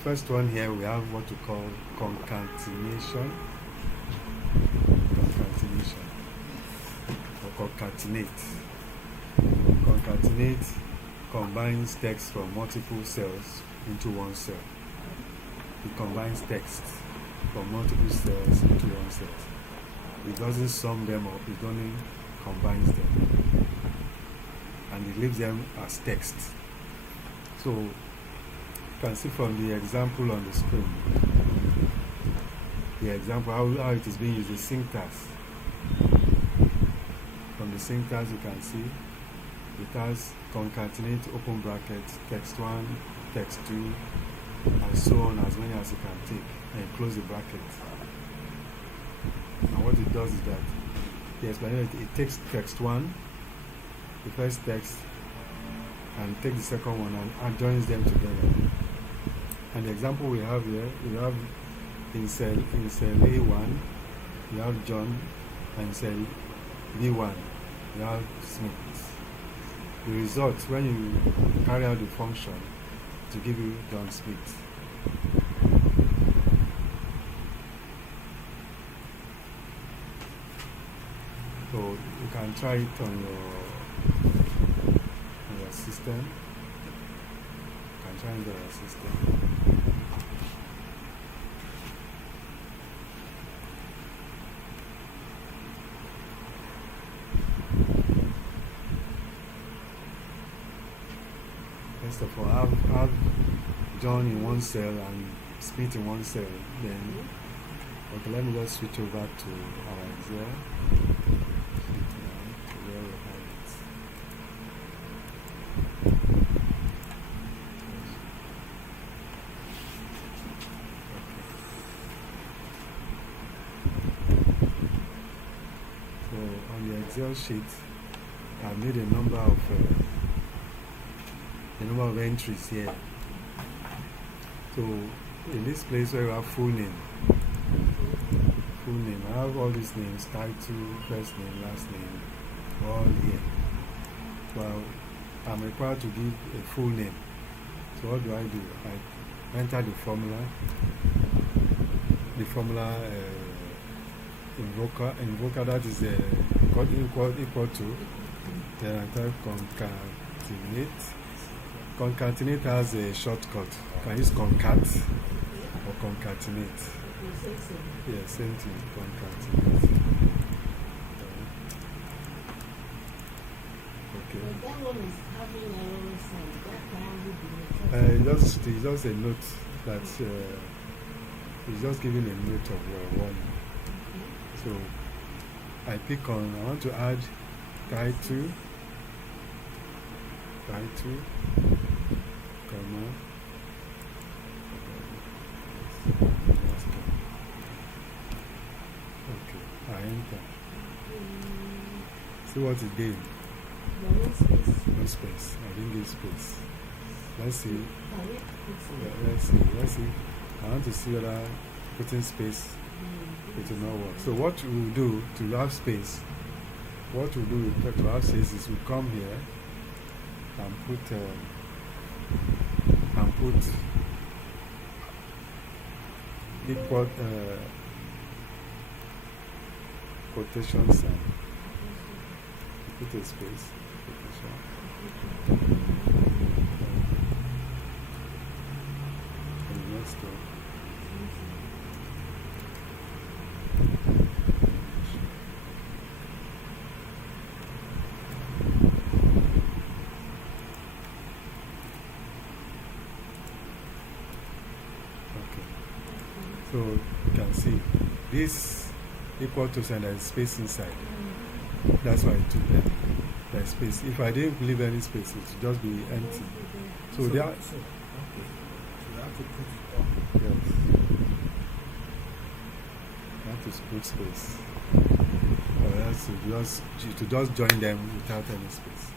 First one here we have what we call concatenation. Concatenation or concatenate. Concatenate combines text from multiple cells into one cell. It combines text from multiple cells into one cell. It doesn't sum them up, it only combines them. And it leaves them as text. So you can see from the example on the screen, the example how it is being used, the syntax. From the syntax you can see it has concatenate, open bracket, text 1, text 2, and so on, as many as you can take, and close the bracket. And what it does is that it takes text 1, the first text, and takes the second one and joins them together. And the example we have here, we have in cell A1, we have John, and cell B1, we have Smith. The result, when you carry out the function, to give you John Smith. So you can try it on your system. You can try it on your system. First of all, have John in one cell and Smith in one cell. Then, okay, let me just switch over to our Excel. Where we have it. Okay. So on the Excel sheet, I've made a number of entries here. So in this place where you have full name, I have all these names, title, first name, last name, all here. Well, I'm required to give a full name. So what do? I enter the formula invoker that is equal to, then I type concatenate. Concatenate has a shortcut. You can use concat or concatenate. Yeah, same thing, concatenate. Okay. That one is having an error sign. It's just a note that it's just giving a note of your warning. So I want to add title, comma, okay, I enter. See what it did? No space. No space. I didn't give space. Let's see. Let's see. I want to see whether putting space it will not work. So what we will do to have space, to have space is we come here and put equal quotation sign. Put a space, quotation. And the next one. So you can see this equal to sign, there is space inside. That's why I took that space. If I didn't leave any space, it would just be empty. So there. Okay. So you have to put it on. Yes. You have to put space. Or else to just join them without any space.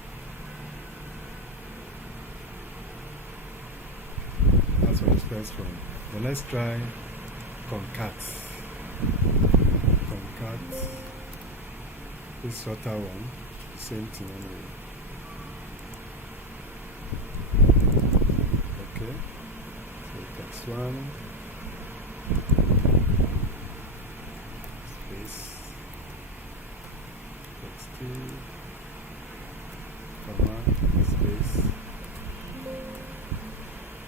That's what it's first from. But let's try concat. This shorter one, same thing anyway. Okay, so you can text 1, space, text 2, comma, space,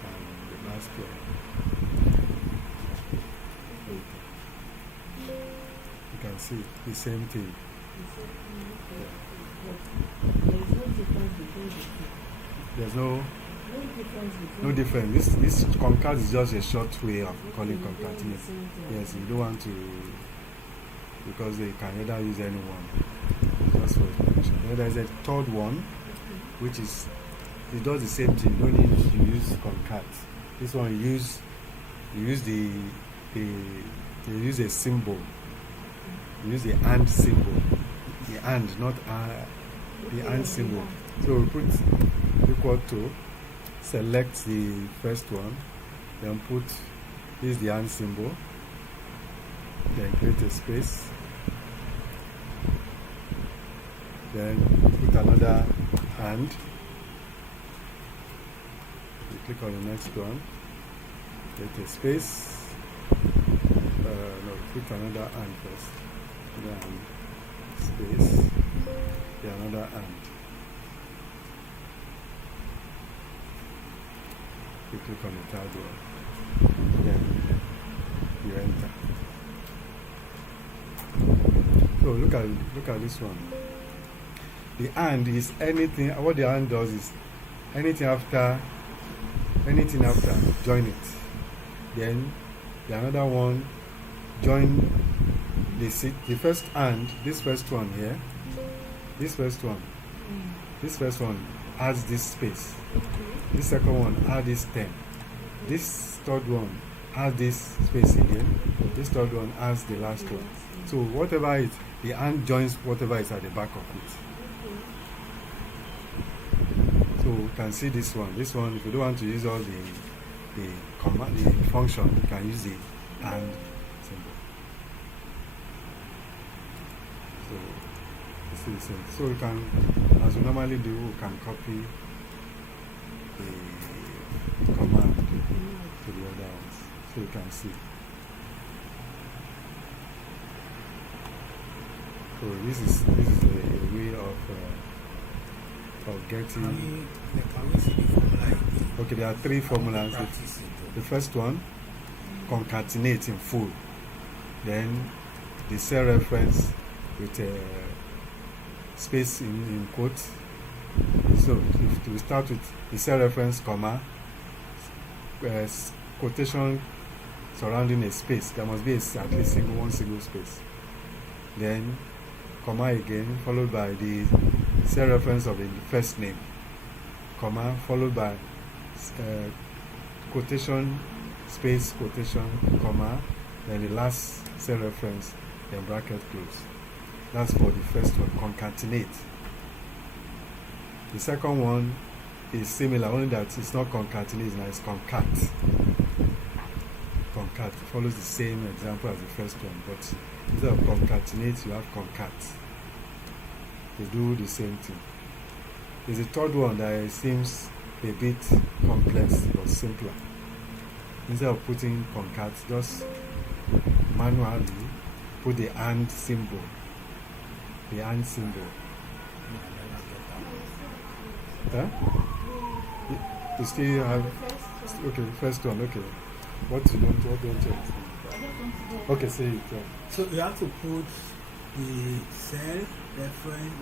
and the last one. You can see the same thing. There's no difference between the two. There's no No difference between no difference. This concat is just a short way of calling the concatenate. same thing. Yes, you don't want to, because they can either use anyone. Just for explanation. Then there's a third one, which is it does the same thing. You don't need to use concat. This one you use a symbol. You use the and symbol. The and, not the and symbol. So we put equal to, select the first one, then put this is the and symbol, then create a space, then put another and, you click on the next one, create a space, no, put another and first, then space, then another and. You click on the third one, then you enter. So look at this one. The and is anything. What the and does is anything after, join it. Then the another one, join the first and, this first one here, this first one adds this space. This second one add this 10. This third one adds this space again. This third one adds the last one. So whatever it, the and joins whatever is at the back of it. So you can see this one. This one, if you don't want to use all the command, the function, you can use the and symbol. So you see the same. So you can, as we normally do, we can copy the command to the other ones, so you can see. So this is a way of getting. Can we see the formula again? Okay, there are three formulas. Practice it. The first one, concatenate in full. Then the cell reference with a space in quotes. So if we start with the cell reference, comma, quotation surrounding a space, there must be at least one single space. Then comma again, followed by the cell reference of the first name, comma, followed by quotation, space, quotation, comma, then the last cell reference, then bracket close. That's for the first one, concatenate. The second one is similar, only that it's not concatenate, now it's concat. Concat follows the same example as the first one, but instead of concatenate, you have concat. They do the same thing. There's a third one that seems a bit complex but simpler. Instead of putting concat, just manually put the and symbol. The and symbol. Huh? You still have, okay, the first one, okay. What don't you? Okay, say it. So you have to put the cell reference.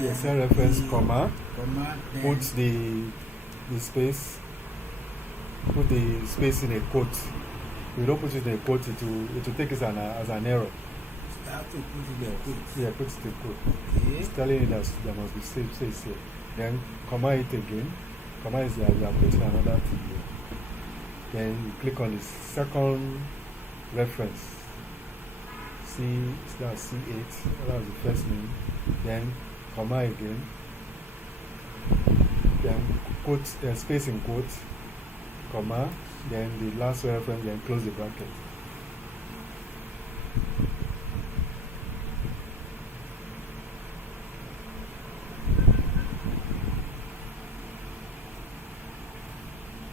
Yeah, cell reference, comma, then put the space, put the space in a quote. If you don't put it in a quote, it will take it as an error. you have to put it in the quote. Yeah, put it in a quote. Okay. It's telling you that there must be space here. Then comma it again. Comma is that you are putting another thing here. Then you click on the second reference. That's C8. That's the first name. Then comma again. Then quote, space in quote, comma. Then the last reference. Then close the bracket.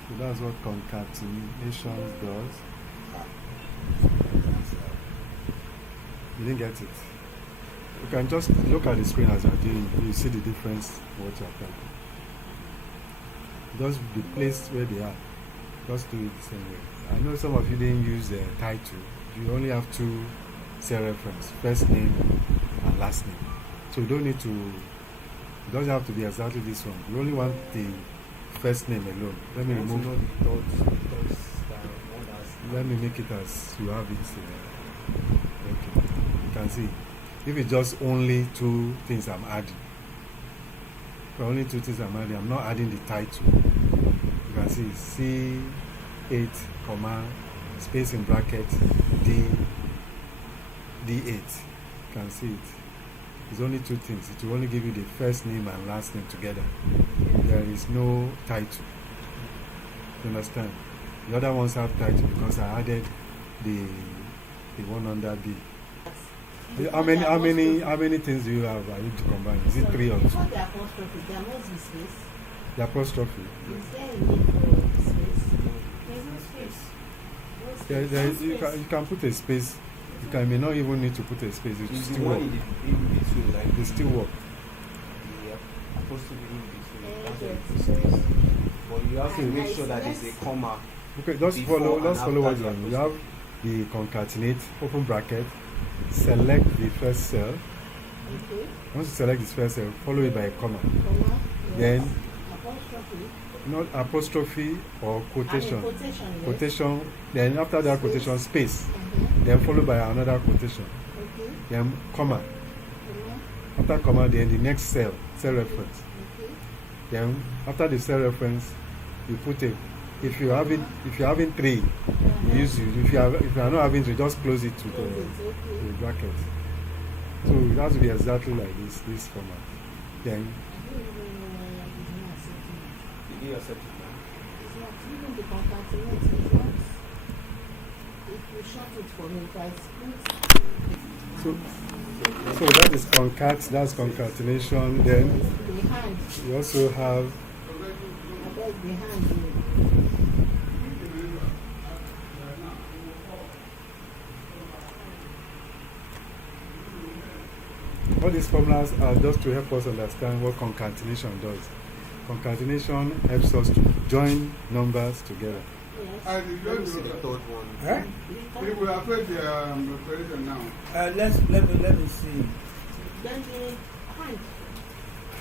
So That's what concatenation does. You didn't get it. You can just look at the screen as you're doing. You see the difference what you're typing. Just the place where they are. Just do it the same way. I know some of you didn't use the title. You only have two cell reference, first name and last name. So you don't need to, it doesn't have to be exactly this one. You only want the first name alone. Let me remove. Let me make it as you have it. Okay. You can see. If it's just only two things I'm adding. For only two things I'm adding, I'm not adding the title. You can see C8, comma, space in bracket, D8. You can see it. It's only two things. It will only give you the first name and last name together. There is no title. You understand? The other ones have title because I added the one under B. How many things do you have? Are you to combine? Is it 3 or 2? Before the apostrophe, there must be space. The apostrophe. Is there a need for space? There's no space. No space. You can put a space. You may not even need to put a space. It will still work. In between, like It still work. the apostrophe in between. That's why it's space. But you have to make sure that there's a comma. Okay, let's Before follow and what after you're the doing. You have the concatenate, open bracket, select the first cell. Okay. Once you select this first cell, follow it by a comma. Comma. Yes. Then, Apostrophe. not apostrophe or quotation. Quotation. Yes. Quotation, then after that Space. quotation, space. Uh-huh. Then followed by another quotation. Okay. Then comma. Comma. After comma, then the next cell reference. Okay. Then after the cell reference, you put a. If you're having 3, you use it. If you are not having 3, just close it to Close it, the okay. bracket. So it has to be exactly like this format. Then I don't even know why it's not accepting it. Did you accept it now? It's not. Even the concatenate is not. If you short it for me, if I split so that is concat. That's concatenation. Then the hand, you also have I beg the hand. all these formulas are just to help us understand what concatenation does. Concatenation helps us to join numbers together. Yes. Let me see the third one. Huh? If we affect the operation now. Let me see. Then the hand.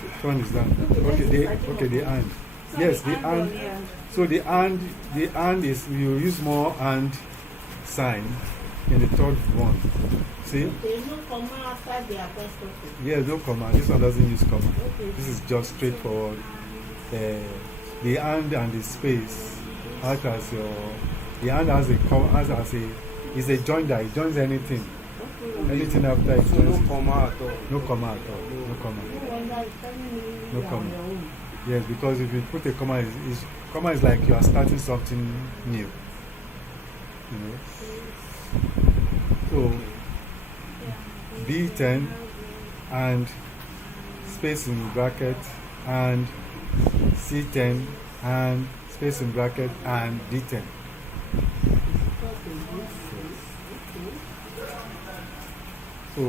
Which one is that? Okay, the and. Yes, the and. So the and is, you use more and sign in the third one. See? There is no comma after the apostrophe. Yes, no comma. This one doesn't use comma. Okay. This is just straightforward. The and the space act as your. The and has is a joiner. It joins anything. Okay. Anything after it So joins. no comma at all. No comma at all. No comma. No wonder it's telling me No you are comma. on your own. Yes, because if you put a comma, comma is like you are starting something new. You know. So B10 and space in bracket and C10 and space in bracket and D10. Because they use space. Okay. So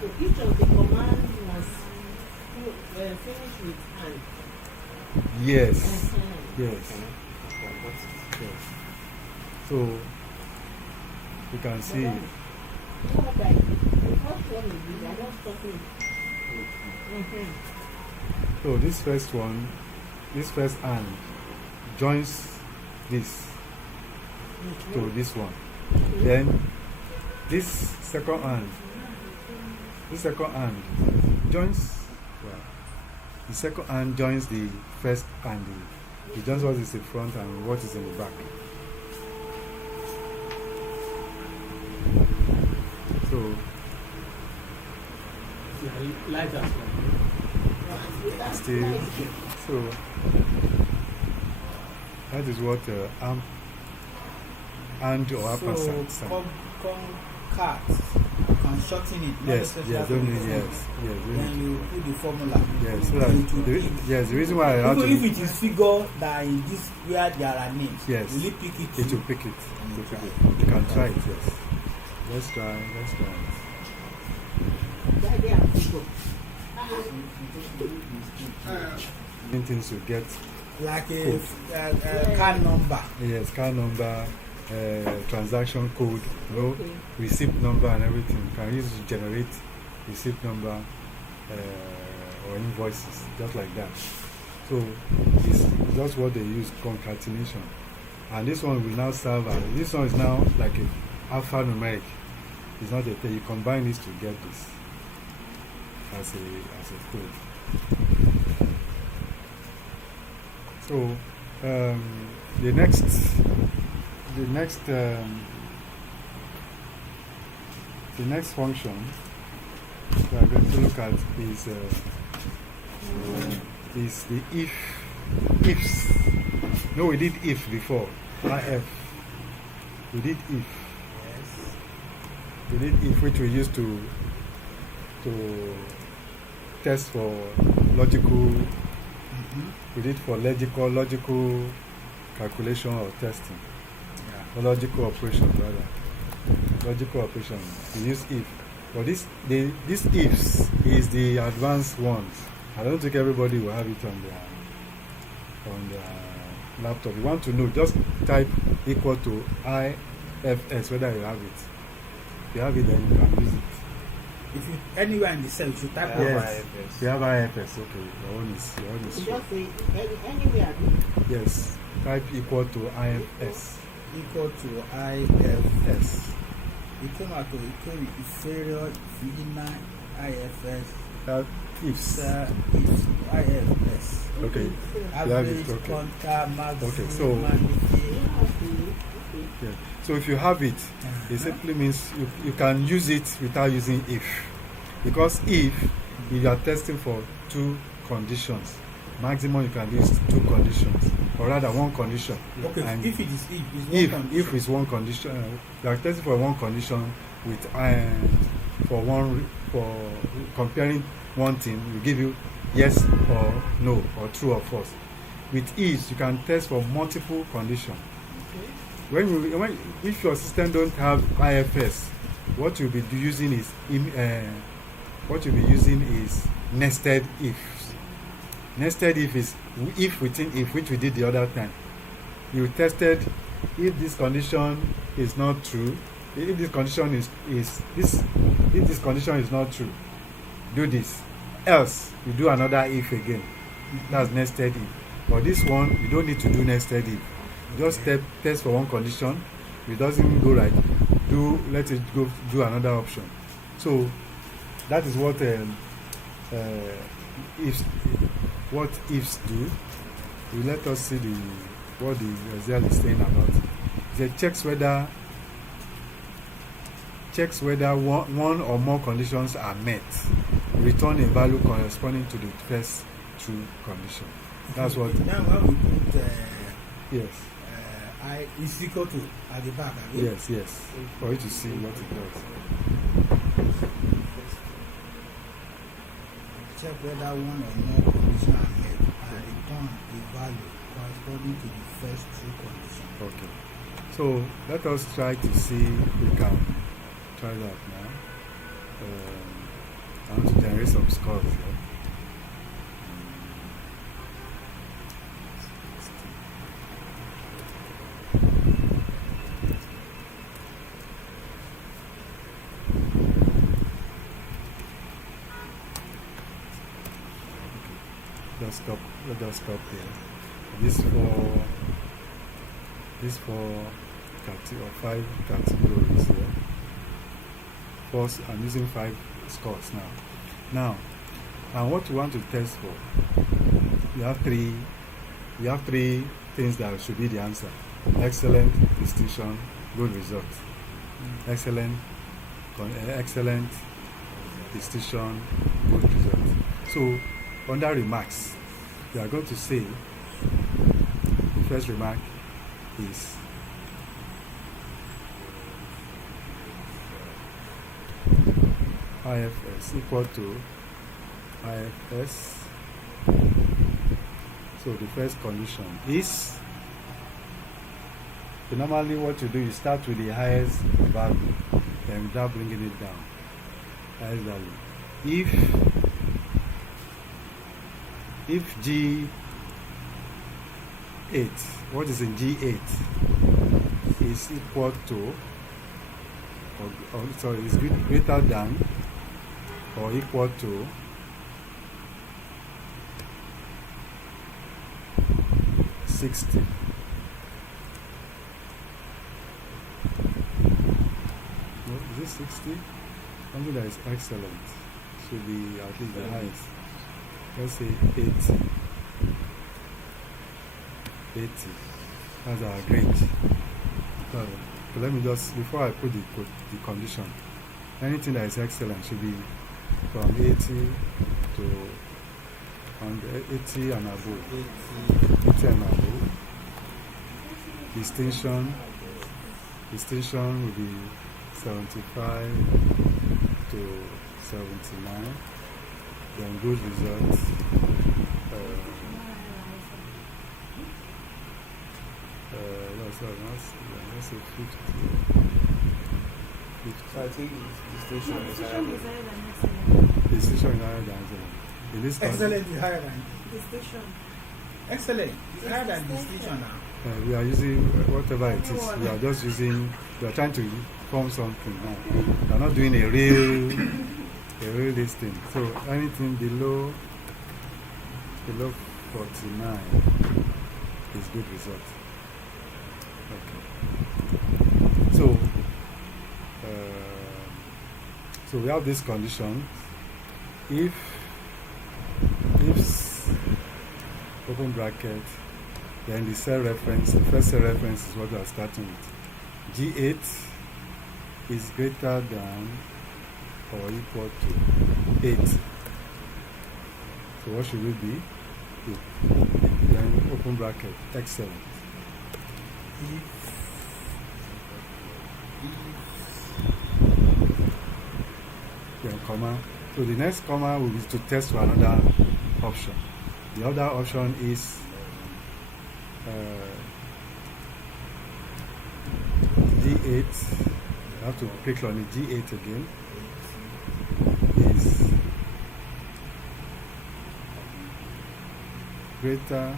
So each of the commands must finish with and. yes, Uh-huh. yes, yes. So you can see. You know what I do? The first one is this. I don't stop it. So this first and joins this to this one. Then this second and joins. Well, the second and joins the first and it joins what is in front and what is in the back. So Like that. still, so that is what and or So, ampersand sign. concat. shorten it. Not Yes, necessarily yes, don't need, full. yes, yes, don't Then need. you put the formula. Yes, so that yes, the reason why I have Even to if it is figure that in this where there are names, Yes. will it pick it? it will pick it. It will pick it. You can try it, yes. Let's try it. Daddy and people. Many things you get, Like Cool. a card number. yes, card number, transaction code, you know, Okay. receipt number and everything. You can use to generate receipt number or invoices, just like that. So this is just what they use, concatenation. And this one will now serve as, this one is now like a alphanumeric. It's not a thing. You combine this to get this as a code. So the next function we are going to look at is the ifs. No, we did if before. If. We did if. Yes. We did if, which we used to test for logical. We did for logical calculation or testing. Yeah. Or logical operation rather. Logical operation. We use if. But this ifs is the advanced ones. I don't think everybody will have it on their laptop. You want to know, just type equal to IFS whether you have it. If you have it, then you can use it. If you anywhere in the cell, you should type I have Yes. IFS. If you have IFS, okay, your own is You true. just say anywhere. Yes, type equal to IFS. equal to IFS. Yes. You come out to inferior Vina IFS. Ifs. IFS. Okay. have it, Average okay. contact maximum. Okay, so- Yeah. So if you have it, it simply means you can use it without using if. Because if you are testing for two conditions, maximum you can use two conditions, or rather one condition. Okay, And if it is if, it's one if condition. it's one condition, you are testing for one condition with for comparing one thing, will give you yes or no or true or false. With if you can test for multiple conditions. If your system don't have IFS, what you'll be using is nested ifs. Nested if is if within if, which we did the other time. You tested if this condition is not true. If this condition if this condition is not true, do this. Else you do another if again. That's nested if. But this one you don't need to do nested if. Just test for one condition. If it doesn't go right, let it go do another option. So that is what ifs do. We let us see what the result is saying about it. It checks whether one or more conditions are met. Return a value corresponding to the first true condition. That's what. Now when we put Yes. I is equal to at the back. Yes. For you to see what it does. Check whether one or more conditions are met and return a value corresponding to the first true condition. Okay. So let us try to see if we can try that now. I want to generate some scores here. Let us stop here. This for 5 categories here. First, I'm using 5 scores now. And what you want to test for, you have three things that should be the answer: excellent, distinction, good result. Excellent, distinction, good result. So under remarks, you are going to say the first remark is IFS equal to IFS. So the first condition is, so normally what you do, you start with the highest value, then without bringing it down. Highest value. If G8, what is in G8, is equal to, or sorry, is greater than or equal to 60. No, is it 60? Something that is excellent should be at least the highest. Let's say 80. 80. That's our grade. So let me just, before I put the condition, anything that is excellent should be from 80 to 80 and above. 80 and above. Distinction will be 75 to 79. Then good results. Let's say 50. So I think distinction is higher than Distinction is higher than excellent. In this case, Excellent is higher than Distinction. excellent is higher than distinction now. we are using whatever it is. We are just using. We are trying to form something now. We are not doing a real this thing. So anything below 49 is good result. Okay. So we have this condition. If open bracket, then the cell reference, the first cell reference is what we are starting with. G8 is greater than or equal to 8. So what should it be? Then open bracket, excellent. Then comma. So the next comma will be to test for another option. The other option is G8. I have to click on the G8 again. Is greater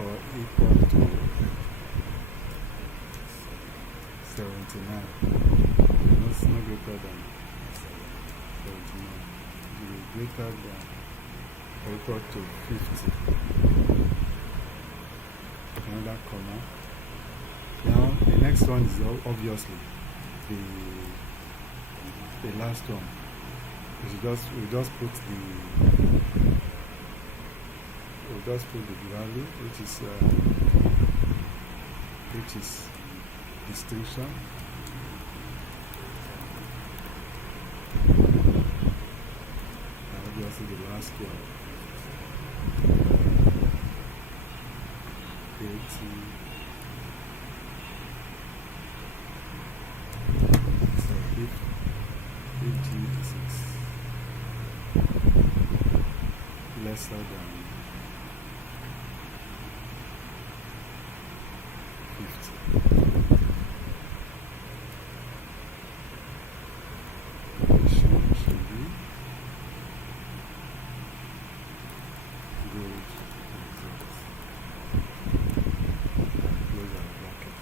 or equal to 79. It's not greater than 79. It is greater than or equal to 50. Another comma. Now the next one is obviously the last one. We just put the value, which is distinction. And obviously the last one. 80. So if G6 lesser than 50. Condition should be good results. Close our bracket.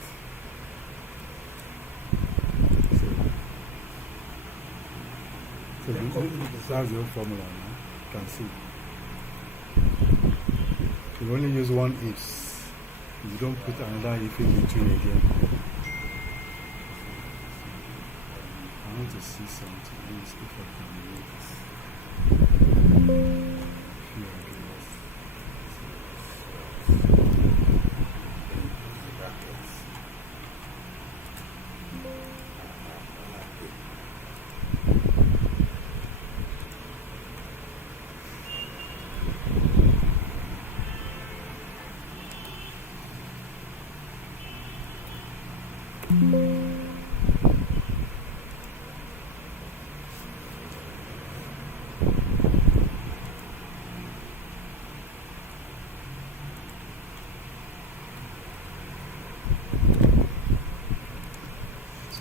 So that's your formula now. You can see. You only use one if. You don't put another if in between again. I want to see something. Let's see if I can make this. Here again.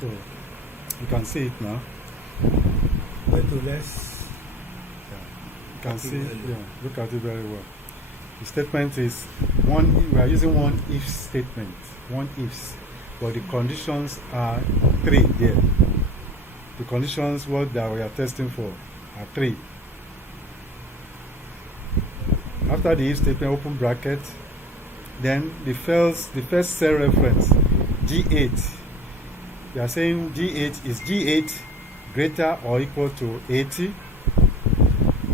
So you can see it now. But let's You can see, very well. look at it very well. The statement is one. We are using one if statement, one ifs, but the conditions are three there. The conditions what that we are testing for are three. After the if statement, open bracket, then the first cell reference G8. We are saying G8 is G8 greater or equal to 80.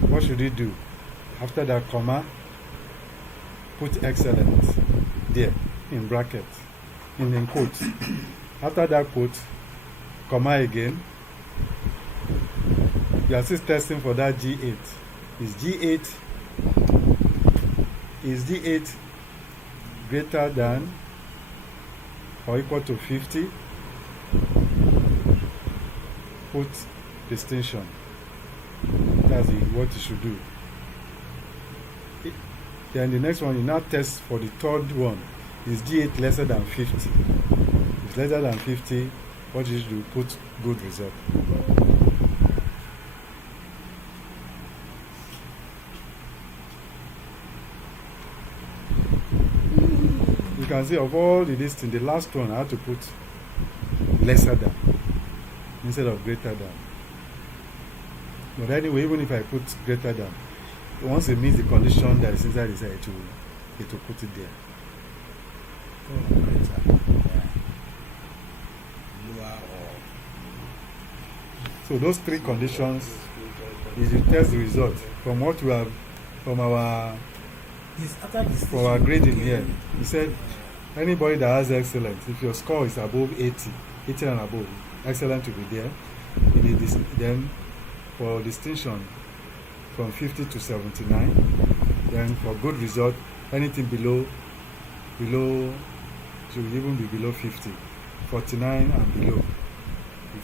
What should you do? After that comma, put excellent there in bracket, in quote. After that quote, comma again. You are still testing for that G8. Is G8 greater than or equal to 50? Put distinction. That's what you should do. Then the next one, you now test for the third one. Is G8 lesser than 50? If it's lesser than 50, what you should do? Put good result. You can see of all the list in the last one, I had to put lesser than instead of greater than. But anyway, even if I put greater than, once it meets the condition that is inside the cell, it will put it there. Lower or So those three conditions is you test the result from what we have from our this after this for our grading here. He said anybody that has excellent, if your score is above 80 and above, excellent will be there. You need this, then for distinction from 50 to 79. Then for good result, anything below should even be below 50. 49 and below.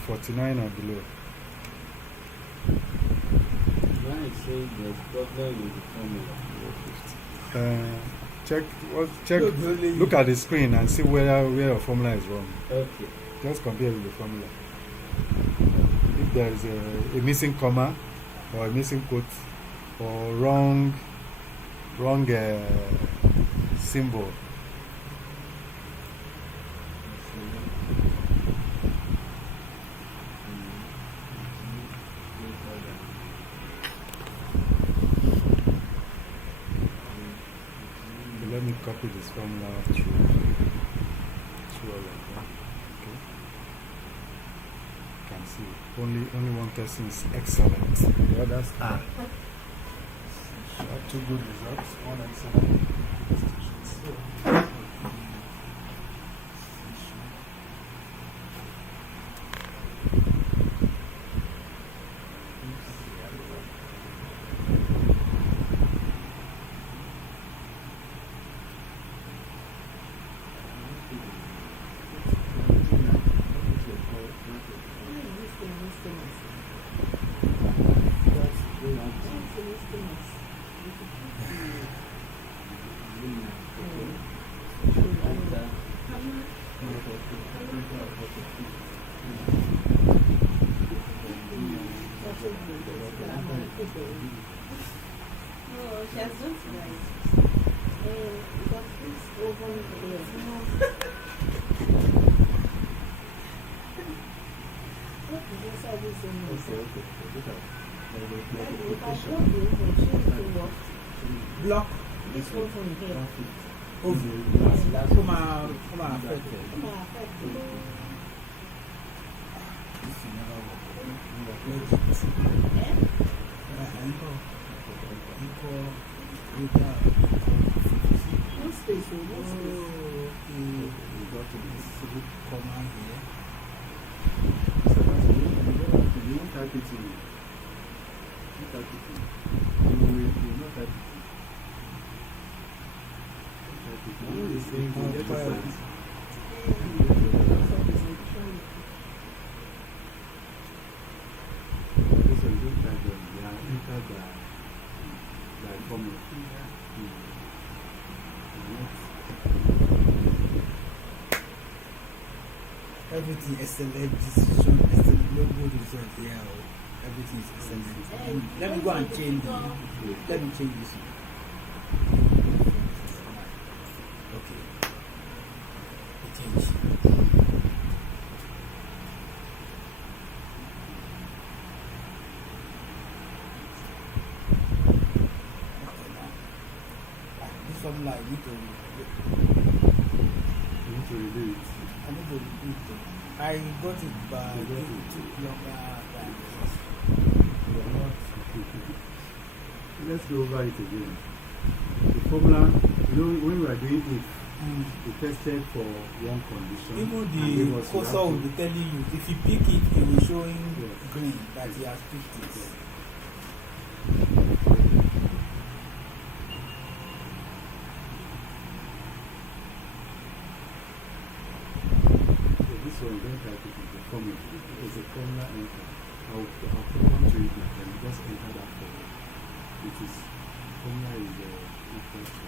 49 and below. When I say there's problem with the formula, Check. Look at the screen and see where your formula is wrong. okay. Just compare with the formula. If there is a missing comma or a missing quote or wrong symbol, let me copy this formula through all of them. Okay. You can see only one person is excellent. The others are two good results, one excellent. No, she has just right. But this over there. What is inside this one? If I plug the oven, she will work. block This one from here. oven. Come on, affect it. Come on, affect it. This will never work. Eh? Equal, greater, No space, oh, no space. okay. We got to this comma here. So that's you won't type it in. You type it in. You will not type it in. Type it in. You will say you get a sign. So you don't type them. They are entered by formula. Everything excellent decision, excellent no good result. Yeah, oh, everything is excellent. Let me go and change. Let me change this. Okay. We change. Okay, now. This formula I need to. You need to redo it. I need to repeat it. I got it, but You got it it. took longer than You are not. Let's go over it again. The formula, you know, when we are doing it, we tested for one condition. even and gave the us cursor will reactive. be telling you, if you pick it, it will show him Yes. green that he has picked it. Yes. So this one, don't type it in the formula. It's a formula enter. I'll come to it now, and just enter that formula. It is, formula is equal to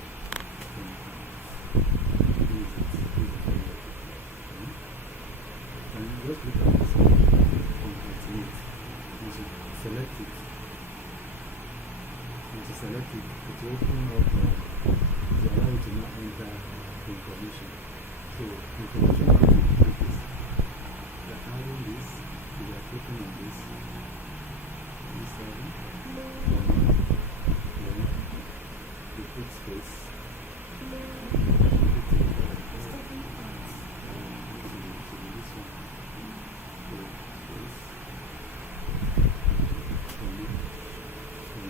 25. This is the formula. Okay? And you just look at this one, concatenate. You should select it. And to select it, it will open up to allow you to now enter the information. So, information how to do this. You are adding this, you are clicking on this, this comma, then you put space,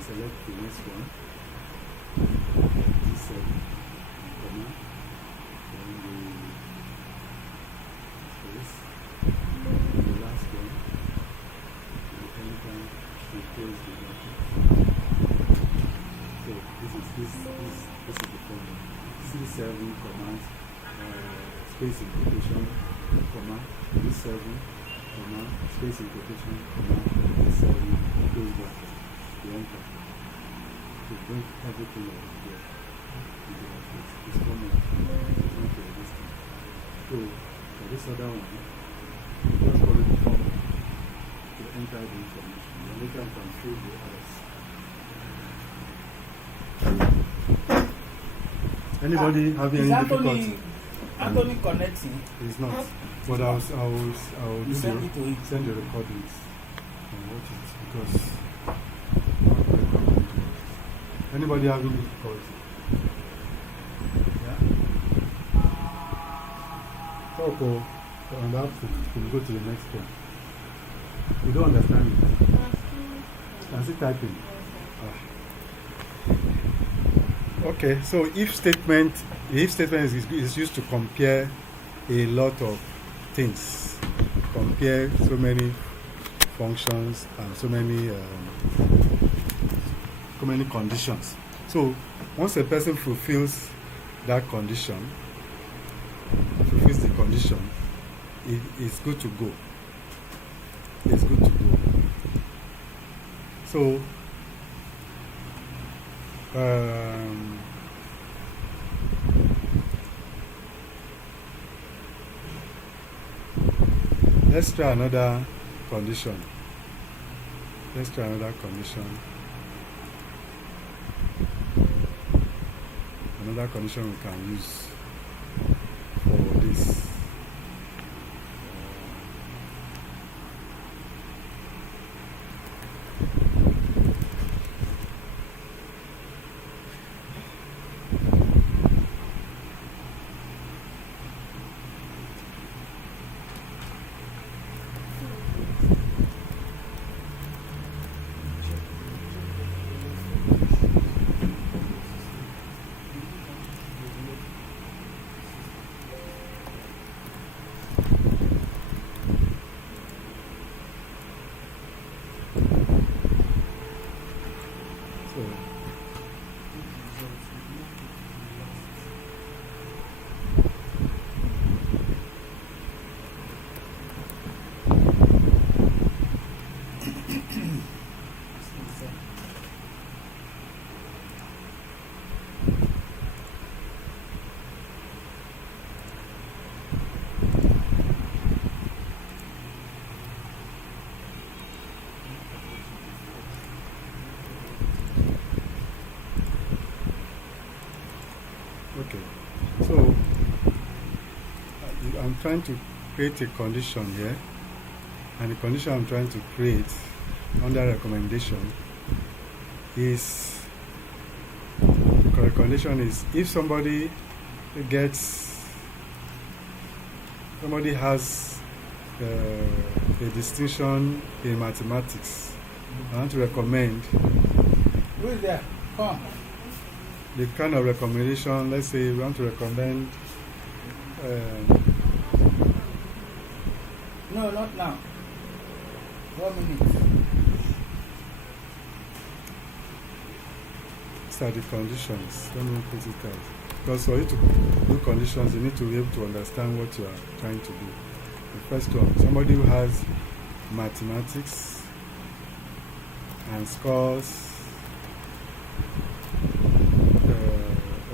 select the next one, G7, comma, then the space, and the last one, you enter, you close the bracket. So this is the formula. C7, comma, space in quotation, comma, B7, comma, space in quotation, comma, B7, close bracket. You enter. To bring everything over here. It's formula. It's not for this thing. So for this other one, just follow the formula to enter the information. Then later you can fill the others. Anybody having Is any difficulty? Anthony connecting? It's not. But I will You send it to him. send the recordings and watch it because anybody having difficulty? Yeah? So, and after we go to the next one. You don't understand it. Can see typing. Okay, so the if statement is used to compare a lot of things. Compare so many functions and so many conditions. So once a person fulfills that condition, it's good to go. It's good to go. So let's try another condition. Another condition we can use for this. I'm trying to create a condition here, and the condition I'm trying to create under recommendation is, the condition is, if somebody has a distinction in mathematics, I want to recommend Who is there? Come. the kind of recommendation. Let's say we want to recommend No, not now. 1 minute. these are the conditions. Let me put it out. Because for you to do conditions, you need to be able to understand what you are trying to do. The first one, somebody who has mathematics and scores,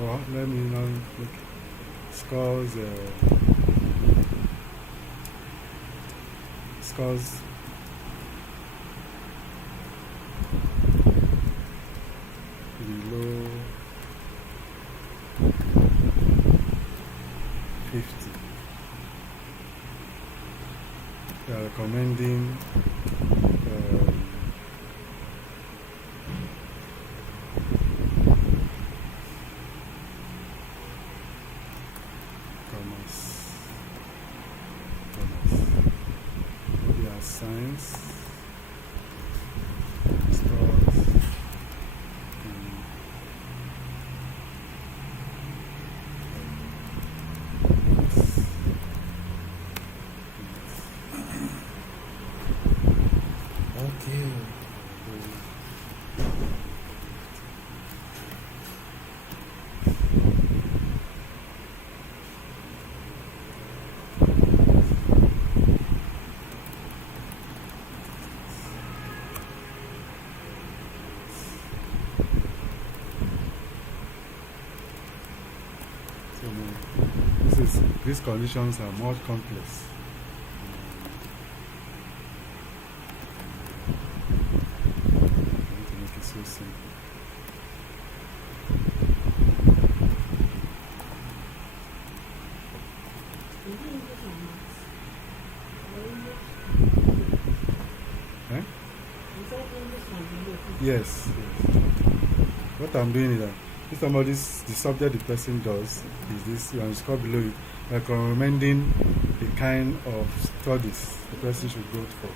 or let me not look, scores below 50. They are recommending commerce. Maybe as science, stores, Okay. So these conditions are more complex. I want to make it so simple. Is it English or maths? Or English? Eh? Is that English and English? Yes. What I'm doing is that if the subject the person does is this, you can score below it, like recommending the kind of studies the person should go for.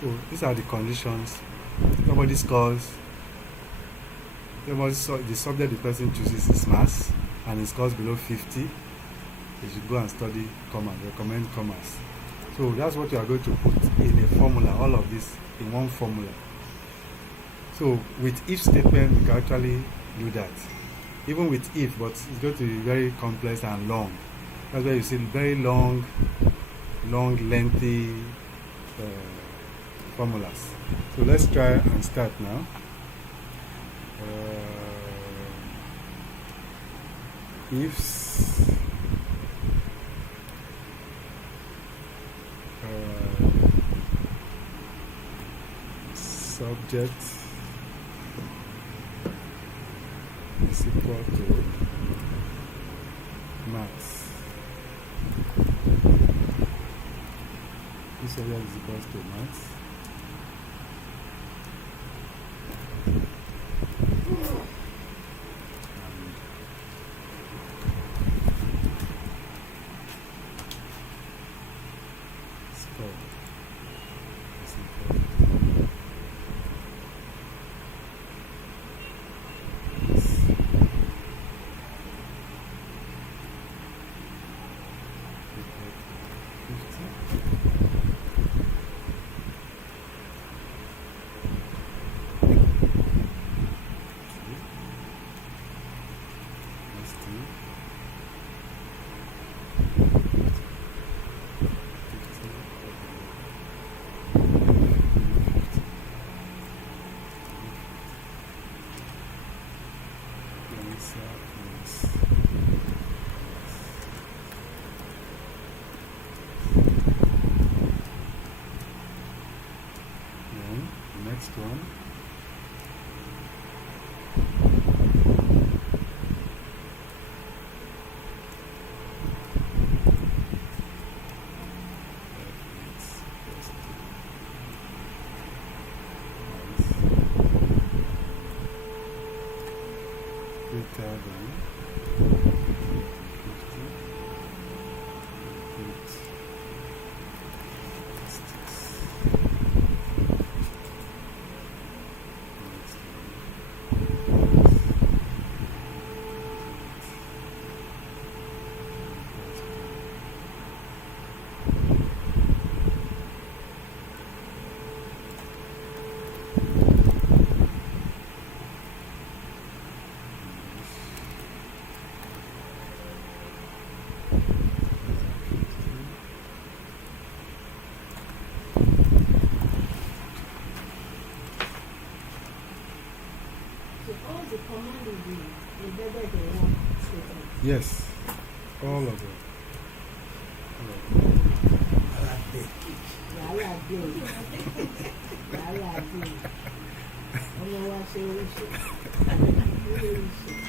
So these are the conditions. The subject the person chooses is maths and he scores below 50. He should go and study commerce, recommend commerce. So that's what you are going to put in a formula, all of this in one formula. So with if statement, we can actually do that. Even with if, but it's going to be very complex and long. That's why you see very long, lengthy formulas. So let's try and start now. Ifs subject is equal to maths. This subject is equal to maths. Next one. Greater than 50. So all the command will be embedded in one statement. Yes, all of them. Wàhálà dé. Wàhálà dé. Ọmọ wa ṣe oríṣi.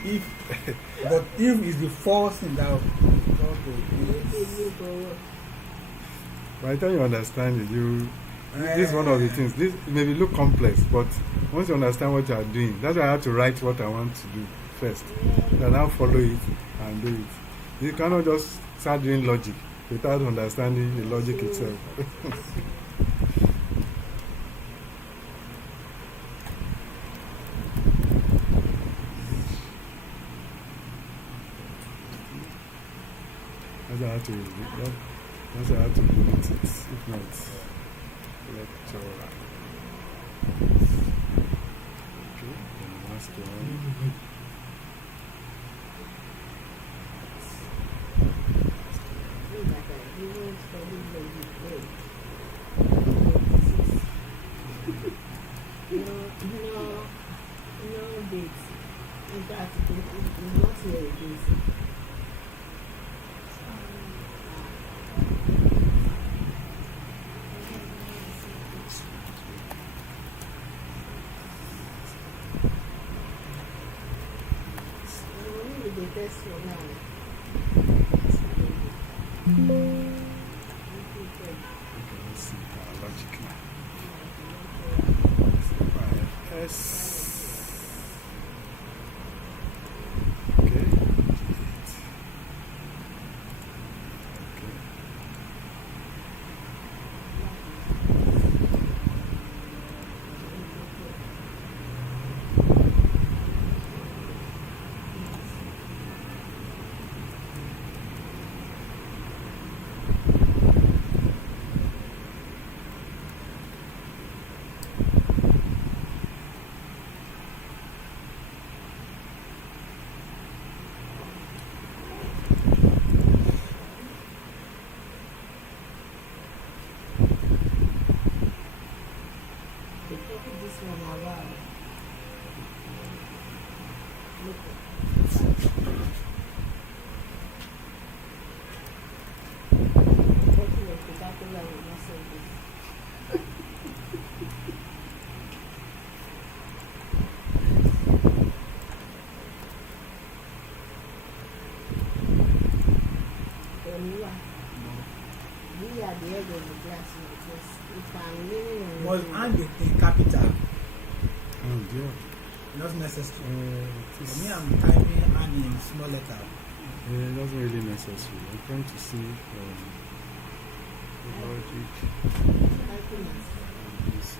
If, but if is the first thing that will By the time you understand it, this is one of the things. This maybe look complex, but once you understand what you are doing, that's why I have to write what I want to do first. Then I'll follow it and do it. You cannot just start doing logic without understanding the logic itself. That's how I have to that's how I have to limit it. If not, lecturer. Okay, the last one. This one now. Okay, let's see logic now. S. Okay. Okay. was and in capital. Oh dear. Not necessary. It For is, me, I'm typing and in small letter. it doesn't really necessary. I'm trying to see the logic. This.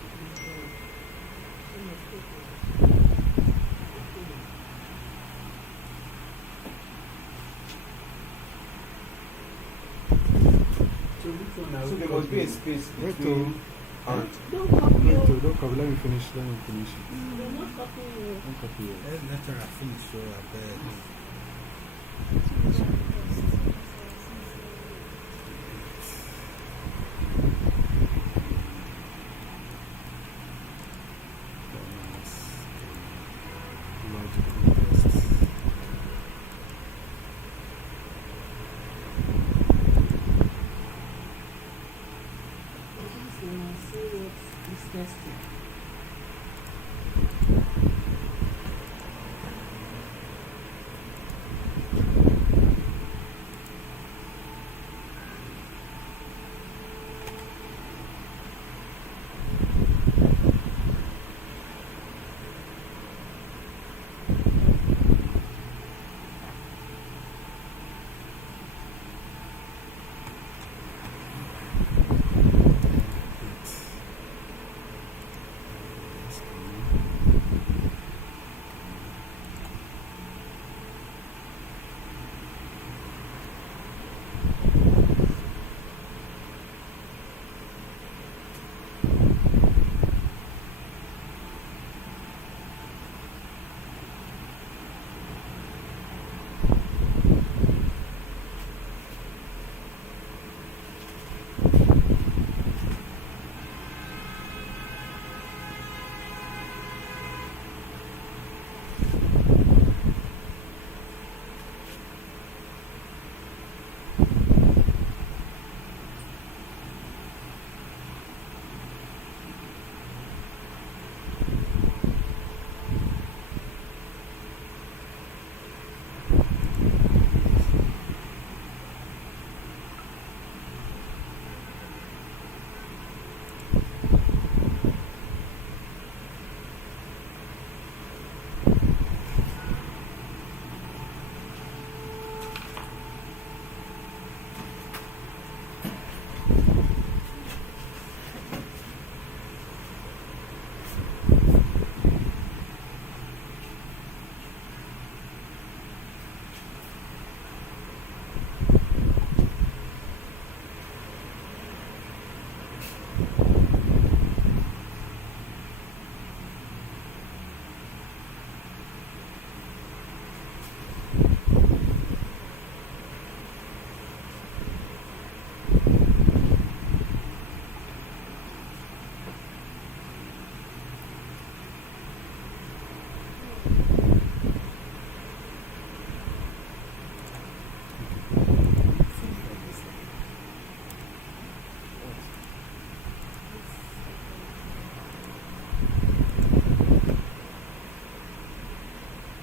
So which one I So will there must be a copy. space Wait between and. Don't copy Wait, your. don't copy. Let me finish. Let me finish it. You're not copying your. Don't copy it. Let her finish, so I beg. Logical tests. At least you must see what is tested.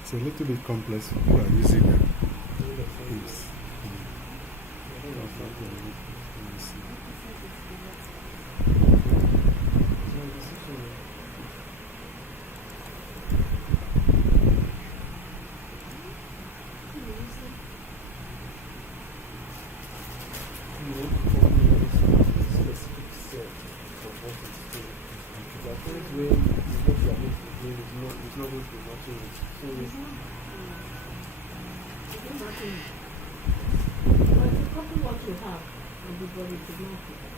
It's a little bit complex who are using them. Yes. But if you copy what you have, everybody should not do that.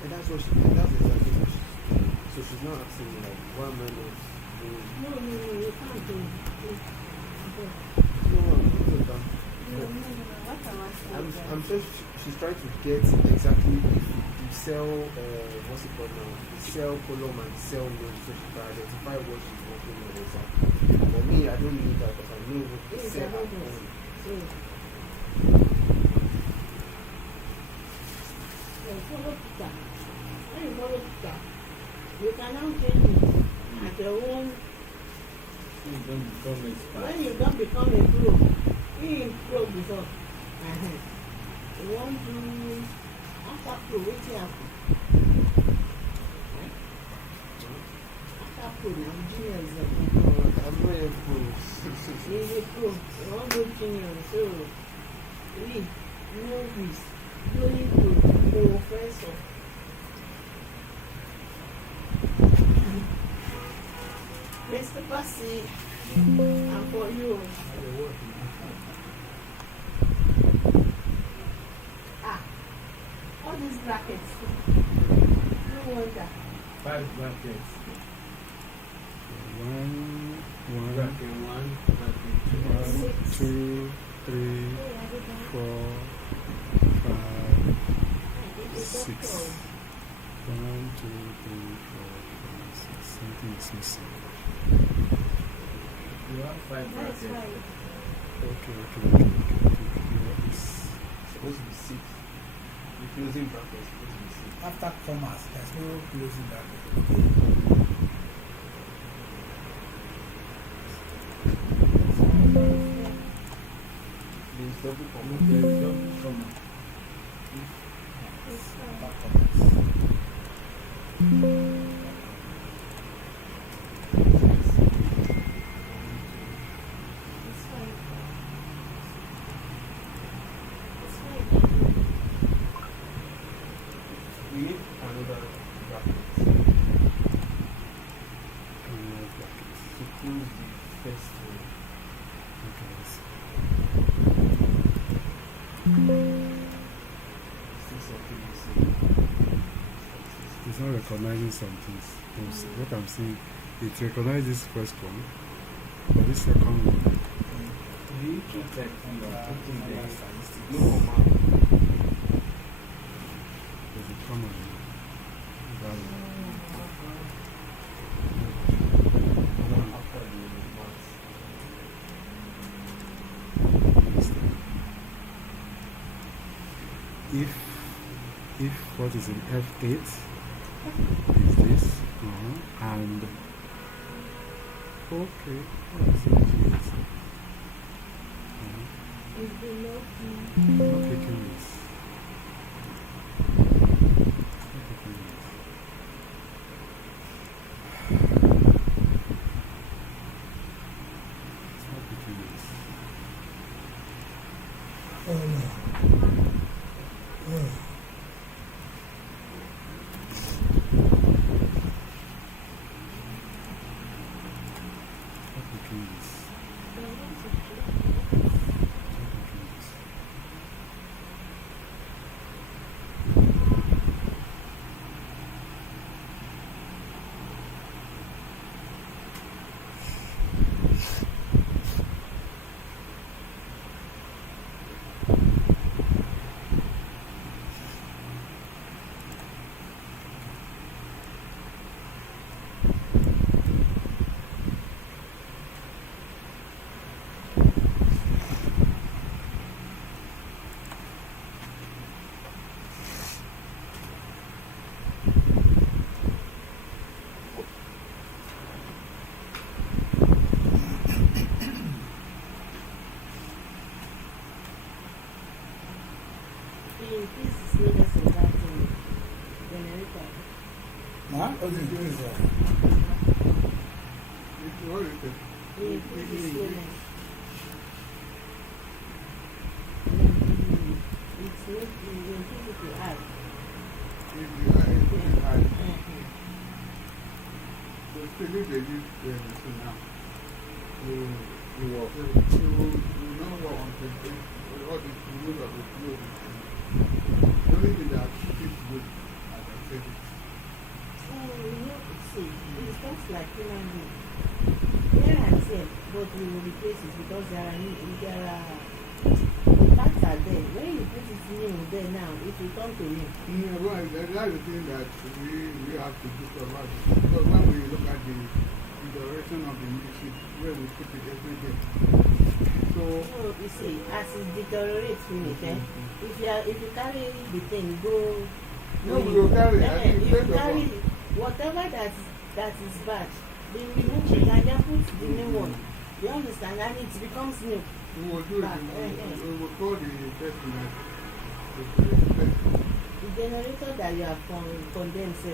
And that's exactly what she's doing. So she's not asking me like, why am I not doing? No, you can't do it. But, No, I'm not done. what am I saying? I'm sure she's trying to get exactly if you sell, what's it called now? You sell column and sell name, so she can identify what she's working on exactly. For me, I don't need that because I know what the Yes, sell I know and this. own. So, follow Peter. When you follow Peter, you can now change it at your own. You don't become expert. When you don't become a pro, you pro before. You want to, after pro, what's happen? After pro, now junior is a I'm not yet full. He's a pro. You want to go junior, so we novice, going to professor. Mr. Passy, and for you. Ah, all these brackets. No wonder. 5 brackets. One, Bracket 1, bracket 2. 2, 3, 4, 5, 6. 1, 2, 3, 4, 5, 6. Something is missing. You have 5 That's brackets. right. Okay. Here is Supposed to be 6. The closing bracket is supposed to be 6. After commas, there's no closing bracket. There's double comma. There's double comma. It's fine. After commas. It's fine. It's fine. We need another bracket brackets. to close the first one. Okay, let's see. Still something missing. It's not recognizing some things. What I'm seeing, it recognizes this first one, but this second one, We treat text and putting the No comma. there's a comma in value. After the maths. If what is in F8 is this, and okay, that's it. It's below Not taking this. Not taking this. It's not taking this. Not taking this. Not taking this. Huh? Oh, this is What is it? So still if they use so now. You will know what on the all the rules of the flow. The only thing that keeps good, as I said, It's just like human being. Here and there, but we will replace it because there are parts are there. When you put it new there now, it will come to new. yeah, well, that's the thing that we have to do about it. Because when we look at the direction of the new ship, where we put it every day. So, You see, as it deteriorates finish, if you carry the thing, go. no, we will carry it. I think If you first of all, carry whatever that is bad, they remove it and then put the new one. You understand? And it becomes new. we will do it. Back, We will call the person that The generator that you have condensed,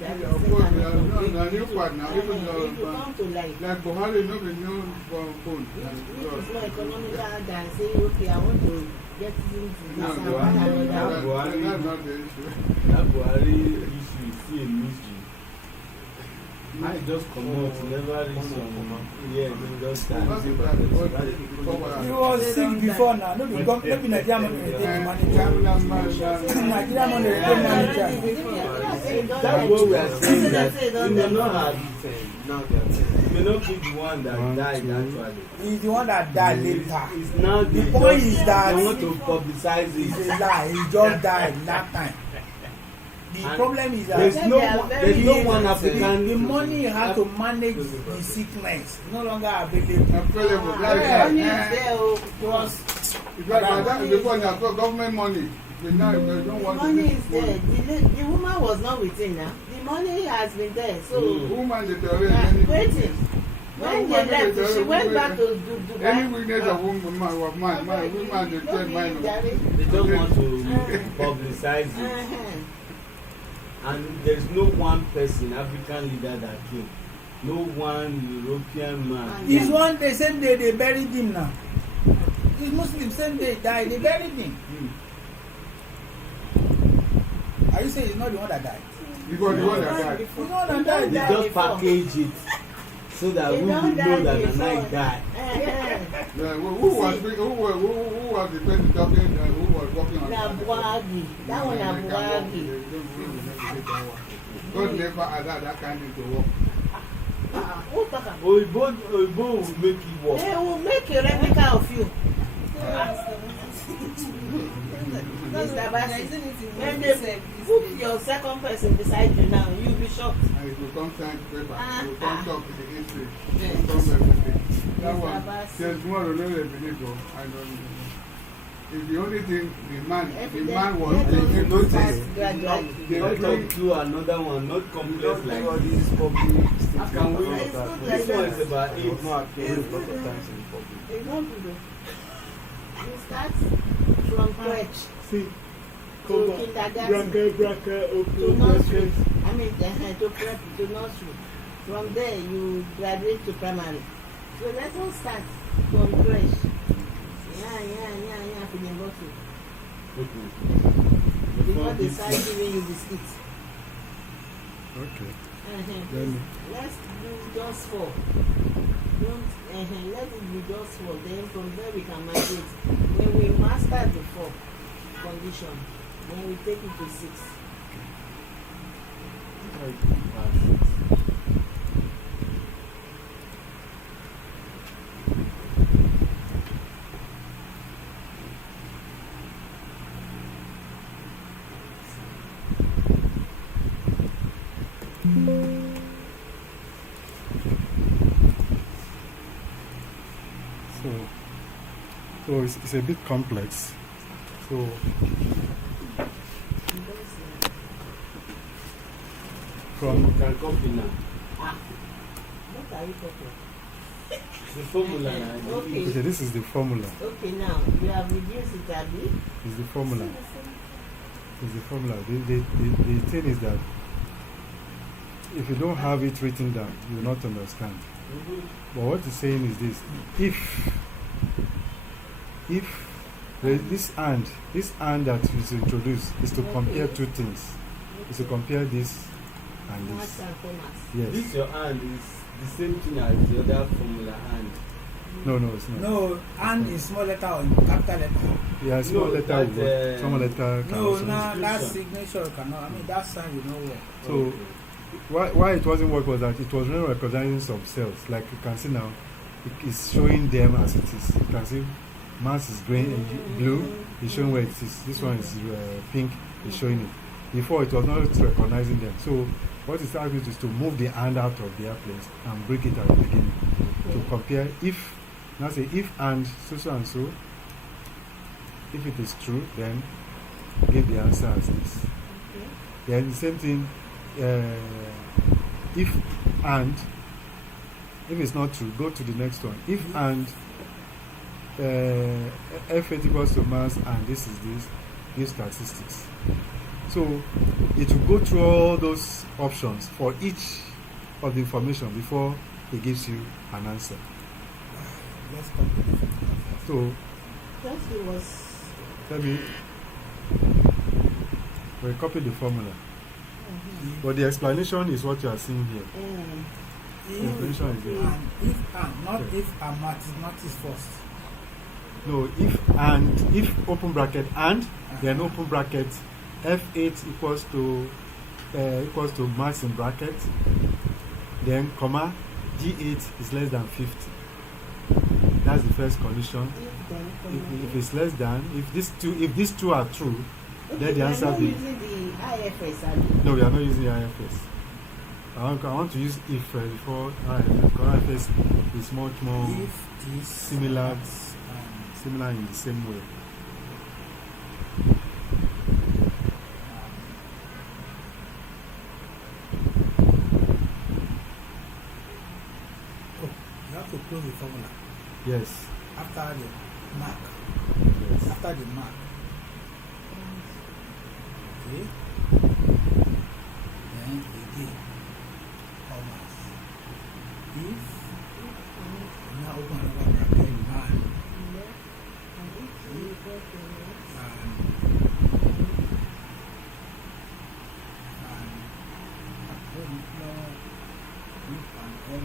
that yeah, is of set course, and we are it will- not a new part now. Even it will though, come to life. like Buhari, no be new phone. Which is more economical than saying, okay, I want to get into this No, and Buhari, buy that's another one. not the issue. That Buhari issue is still a mystery. I just come out, never reach some. Yeah, they just start. Not if that is what they forward. He was sick before now. No, be Nigerian money they take manager. Nigerian money they take manager. That's what we are saying. That you may not have, Now they are 10. you may not be the one that One, died two. actually. He's the one that died later. It's now The they point just- is that they want to publicize it's it. a lie. He just died that time. The And problem is that There's They no are one, very there's no one the African. money he had to manage the sickness is no longer available. Available. Money is That's there. Oh. It was because that is before they have got government money. But now they don't The want to money use is there. The woman was not with him now. The money has been there. So Woman, they tell her waiting. When they left, she went back to Dubai. any weakness of woman, of man, woman, they tell mine. They don't want to publicize it. Uh-huh. And there's no one person, African leader that came. No one European man. He's one day, same day they buried him now. He's Muslim, same day died, they buried him. Are you saying he's not the one that died? Because the one that died. He's the one that died. They just package it so that we will know that Nana died. Yeah, who was the person talking? Who was working on Na Buhari. That one na Buhari. God never allowed that kind of to work. Who talk am? Oyibo will make it work. They will make a replica of you. Mr. Basi, when they put your second person beside you now, you'll be shocked. And it will come sign paper, it will come talk to the history, it will come everything. That Mr. one, Basi. there's tomorrow, no they believe, oh, I don't know. It's the only thing the man was Let us thinking, notice. start gradually. they Not bring, talk to another one, not We complex don't like do all this. these public statements. Can we- It's good like This one is that. about It was it. not appearing a lot of times in the public. It's not good. You start from crèche See, to kindergarten to nursery. I mean, to prep to nursery. From there, you graduate to primary. So let us start from crèche. Yeah, for the bottle. Before they start giving you biscuits. Okay. Then let's do just 4. Don't let it be just 4. Then from there we can migrate. When we master the 4 condition, then we take it to 6. So it's a bit complex. So from You can copy now. What are you talking? The formula now. Okay. okay, this is the formula. Okay, now you have reduced it, Abi. It's the formula. It's the formula. The thing is that if you don't have it written down, you will not understand. But what it's saying is this: if this and that is introduced is to compare two things, is to compare this and Maths this. and commerce. Yes. This your hand is the same thing as the other formula hand. No, it's not. No, and is small letter or capital letter. Yeah, small No, letter that, will work. Small letter can No, also. that signature cannot. I mean, that sign will not work. So why it wasn't work was that it was not recognizing some cells. Like you can see now, it is showing them as it is. You can see mass is green and blue. It's showing where it is. This one is pink. It's showing it. Before it was not recognizing them. So what it's asking is to move the hand out of the airplanes and break it at the beginning to compare if. Now say if and so and so. If it is true, then give the answer as this. Then the same thing. If and if it's not true, go to the next one. If and F8 equals to mass and this is this, give statistics. So it will go through all those options for each of the information before it gives you an answer. Let's complete it. So Just it was. let me we copy the formula. You But the explanation is what you are seeing here. If, Explanation is there. and if and not Okay. if and not is first. No, if open bracket and then open bracket F8 equals to max in bracket, then comma G8 is less than 50. That's the first condition. If it's less than, if these two are true, then the answer be. Using the IFS, Abi. No, we are not using IFS. I want to use if before IFS, because IFS is much more If this similar and in the same way. oh, you have to close the formula Yes. after the mark. Yes. After the mark. Okay. Then again, commas. If now open another bracket and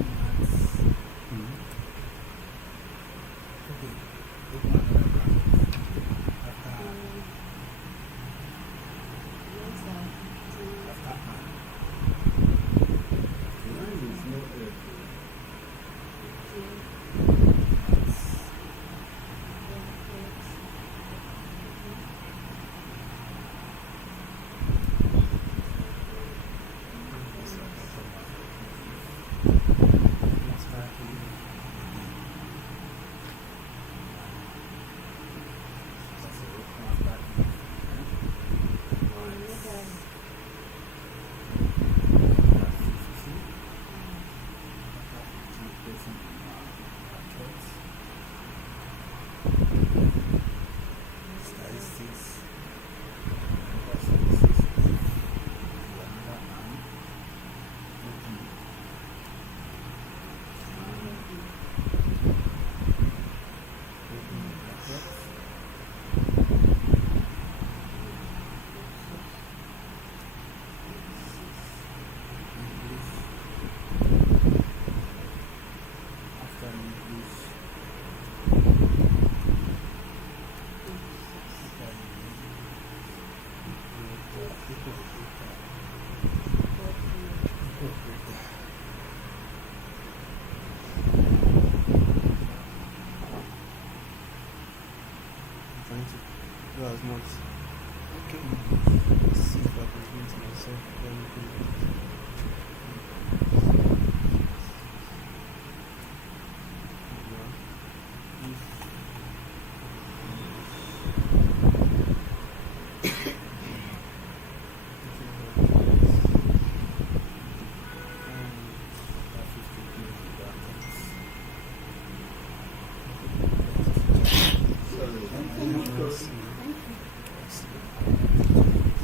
Mhm. okay, open another bracket after and. Mine is no F. Trying to do as much. Okay. Let's see if I can do it myself.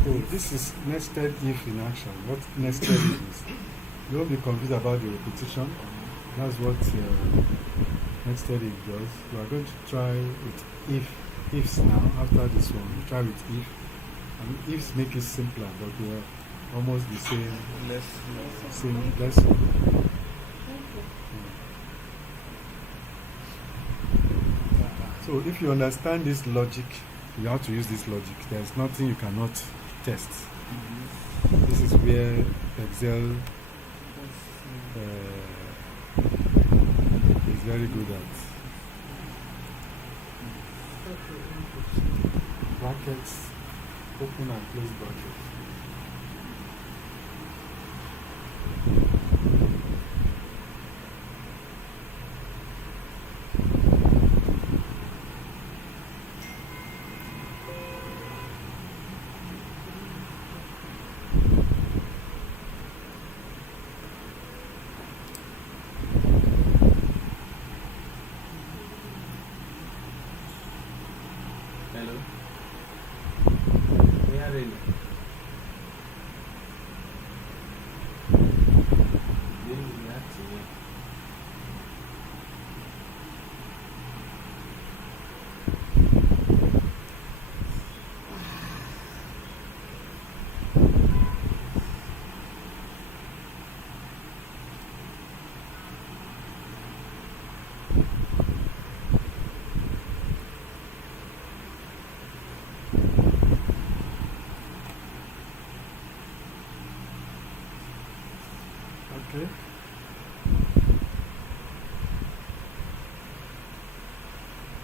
So this is nested if in action. What nested if is? Don't be confused about the repetition. That's what nested if does. We are going to try with ifs now. After this one, we try with if. And ifs make it simpler, but they are almost the same lesson. So if you understand this logic, you have to use this logic. There's nothing you cannot test. This is where Excel is very good at. Brackets, open and close brackets. Hello. We are ready. Okay.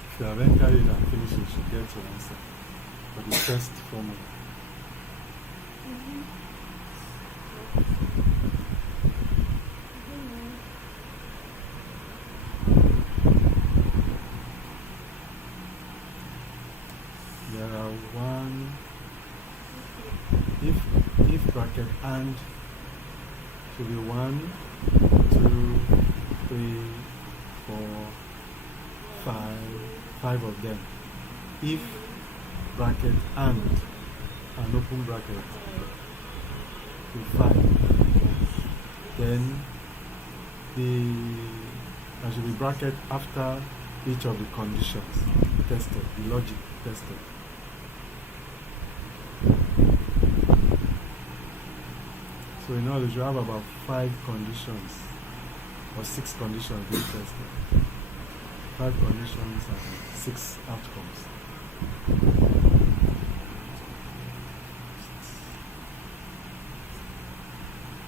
If you have entered it and finished, you should get your answer for the first formula. There are one. If bracket and should be 1, 2, 3, 4, 5 of them. If bracket and an open bracket to 5, then there should be bracket after each of the conditions tested, the logic tested. So in all, you should have about 5 conditions or 6 conditions being tested. 5 conditions and 6 outcomes.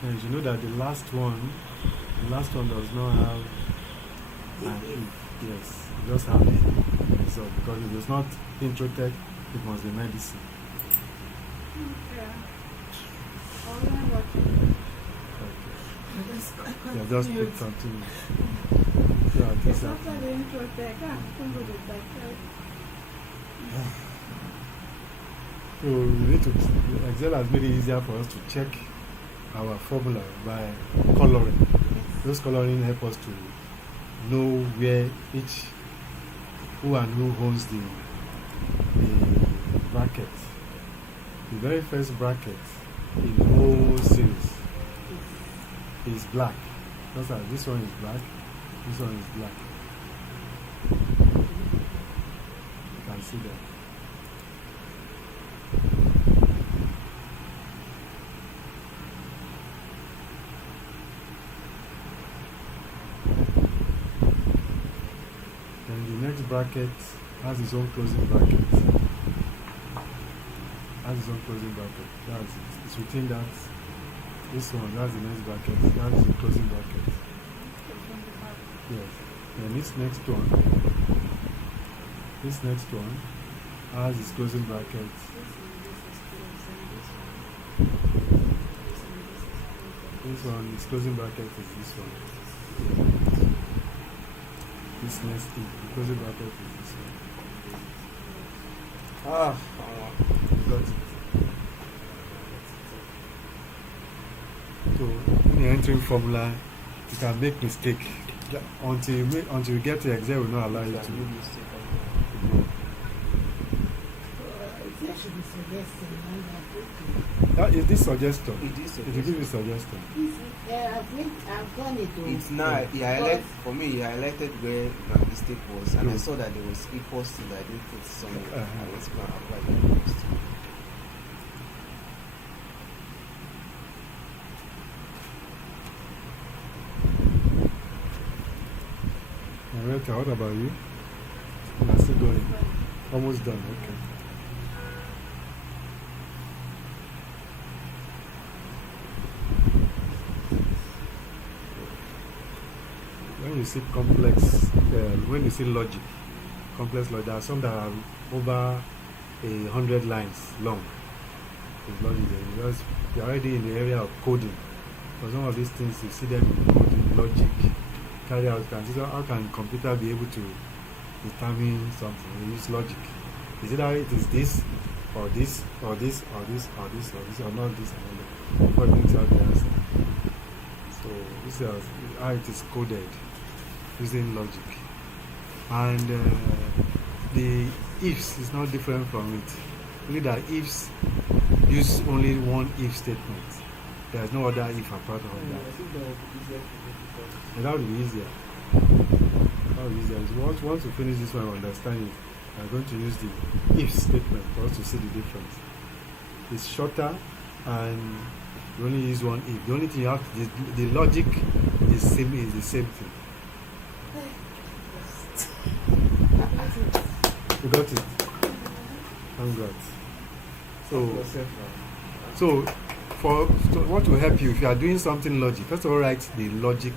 And you should know that the last one does not have an if. Yes, it does have the result, because if it's not introtech, it must be medicine. Yeah, just put continue. Yeah, It's after the intro tech. Somebody like So we need to, Excel has made it easier for us to check our formula by coloring. Those coloring help us to know where who owns the bracket. The very first bracket in the whole series is black. Just like this one is black, this one is black. You can see that. Then the next bracket has its own closing bracket. That's it. It's within that. This one, that's the next bracket. That's the closing bracket. Yes. Then this next one has its closing bracket. This one, its closing bracket is this one. This next thing, the closing bracket is this one. Got it. So when you're entering formula, you can make mistake. Until you get to Excel, will not allow you to. There should be suggestion. Is this suggestion? It is It will give you suggestion. suggestion. I've done it. It's not. He highlighted for me. He highlighted where my mistake was, and I saw that there was equals to that. I didn't put somewhere. I was going to apply that first. Alright, what about you? I'm still going. Almost done. Okay. When you see complex, when you see logic, complex logic, there are some that are over 100 lines long. It's logic. Because you're already in the area of coding. For some of these things, you see them in coding, logic, carry out. How can computer be able to determine something? They use logic. Is it how it is this, or this, or this, or this, or this, or this, or not this, and that? Before it brings out the answer. So this is how it is coded using logic. And the ifs is not different from it. Only that ifs use only one if statement. There's no other if apart from I that. think that would be easier to make it up. And that would be easier. That would be easier. So once you finish this one and understand it, I'm going to use the if statement for us to see the difference. It's shorter and you only use one if. The only thing you have to, the logic is the same thing. You got it? Thank God. For So yourself, So, what will help you if you are doing something logic, first of all, write the logic.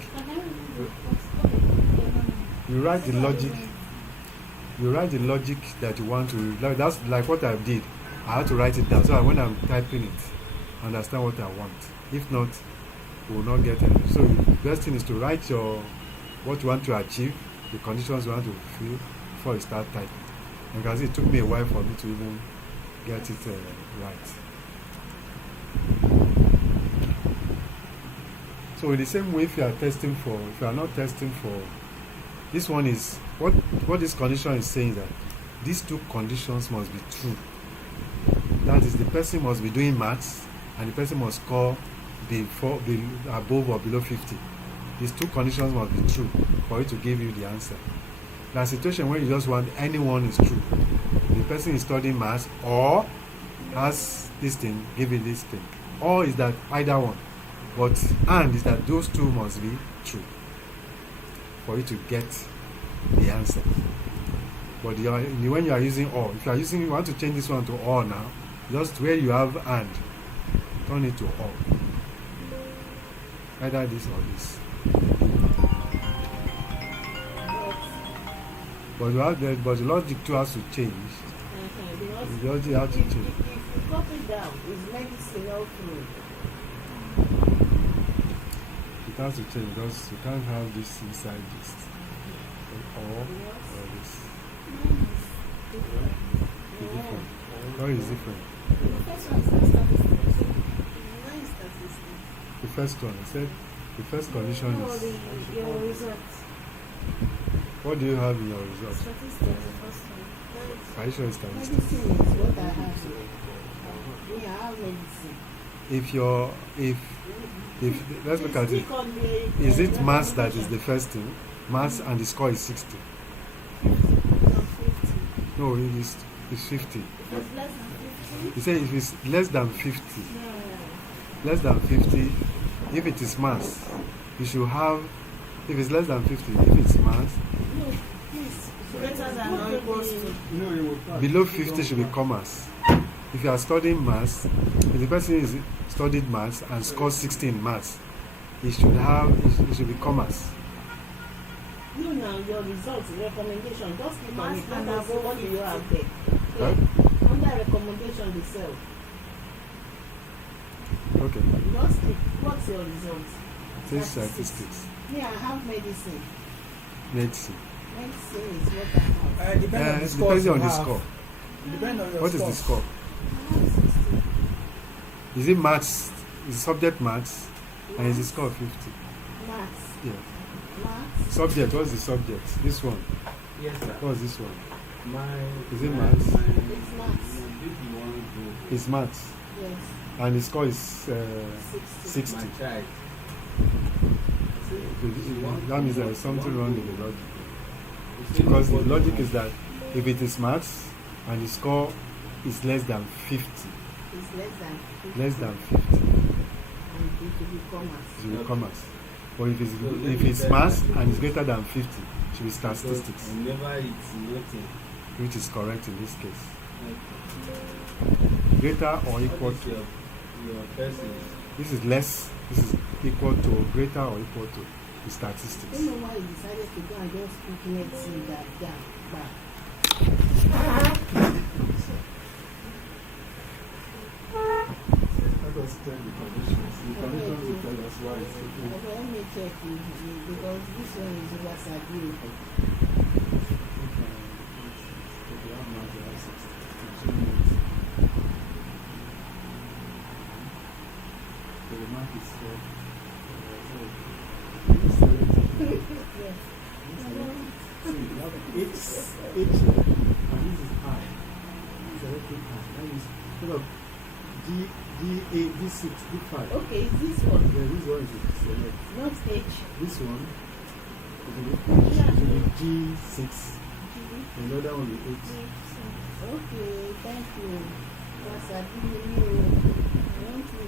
You write the logic. You write the logic that you want to. Like, that's like what I did. I had to write it down so that when I'm typing it, I understand what I want. If not, we will not get any. So the best thing is to write what you want to achieve, the conditions you want to fulfill before you start typing. You can see it took me a while for me to even get it right. So in the same way, if you are not testing for, this one is what this condition is saying, that these two conditions must be true. That is, the person must be doing maths and the person must score above or below 50. These two conditions must be true for it to give you the answer. Now, a situation where you just want anyone is true. The person is studying maths or has this thing, give it this thing. Or is that either one. But and is that those two must be true for you to get the answer. But when you are using or, if you want to change this one to or now, just where you have and, turn it to or. Either this or this. But the logic too has to change. The logic has to change. If you copy down, is medicine all through? It has to change because you can't have this inside this. Or this. It's different. Or is different. The first one, I said, the first condition is. Your results. What do you have in your results? Statistics, the first one. Are you sure it's statistics? Medicine is what I have. We have medicine. If let's look at it. Is it maths that is the first thing? Maths and the score is 60. No, it's 50. If it's less than 50? You say if it's less than 50. No. Less than 50, if it is maths, you should have, if it's less than 50, if it's maths, No, please. Greater than or equals to. No, you will pass. below 50 should be commas. If you are studying maths, if the person is studied maths and scores 60 in maths, it should be commas. You now, your results, recommendation, just click on it. And Let us see above what do you have there. Huh? Okay. Under recommendation, the cell. Okay. Just click. What's your results? Say statistics. Me, I have medicine. Medicine. Medicine is what I have. Depending on the score. Depending on the score. Depending on your What is the score? I have 60. Is it maths? Is subject maths? And is the score 50? Maths. Yeah. Maths. Subject, what's the subject? This one. Yes, sir. What's this one? Is it my maths? It's maths. baby want to It's maths. Yes. And the score is 60. 60. my child. That means there is something wrong with the logic. Because the logic is that if it is maths and the score is less than 50, It's less than 50. less than 50, And it will be commas. it will be commas. But if it's maths and it's greater than 50, it should be statistics, Whenever it's nothing. which is correct in this case. Okay. Greater or equal What is to. your person? This is less, this is equal to, greater or equal to the I statistics. don't know why you decided to go and just pick medicine that back. Let us check the conditions. The conditions will tell us why it's okay. Okay, let me check because this one is wasabi. Yes. H, and this is I. Selected I. That is, look, D6, D5. Okay, this one, Yeah, this one is select. not H. This one is G6, and the other one is H. Okay, thank you. Wasabi, I want to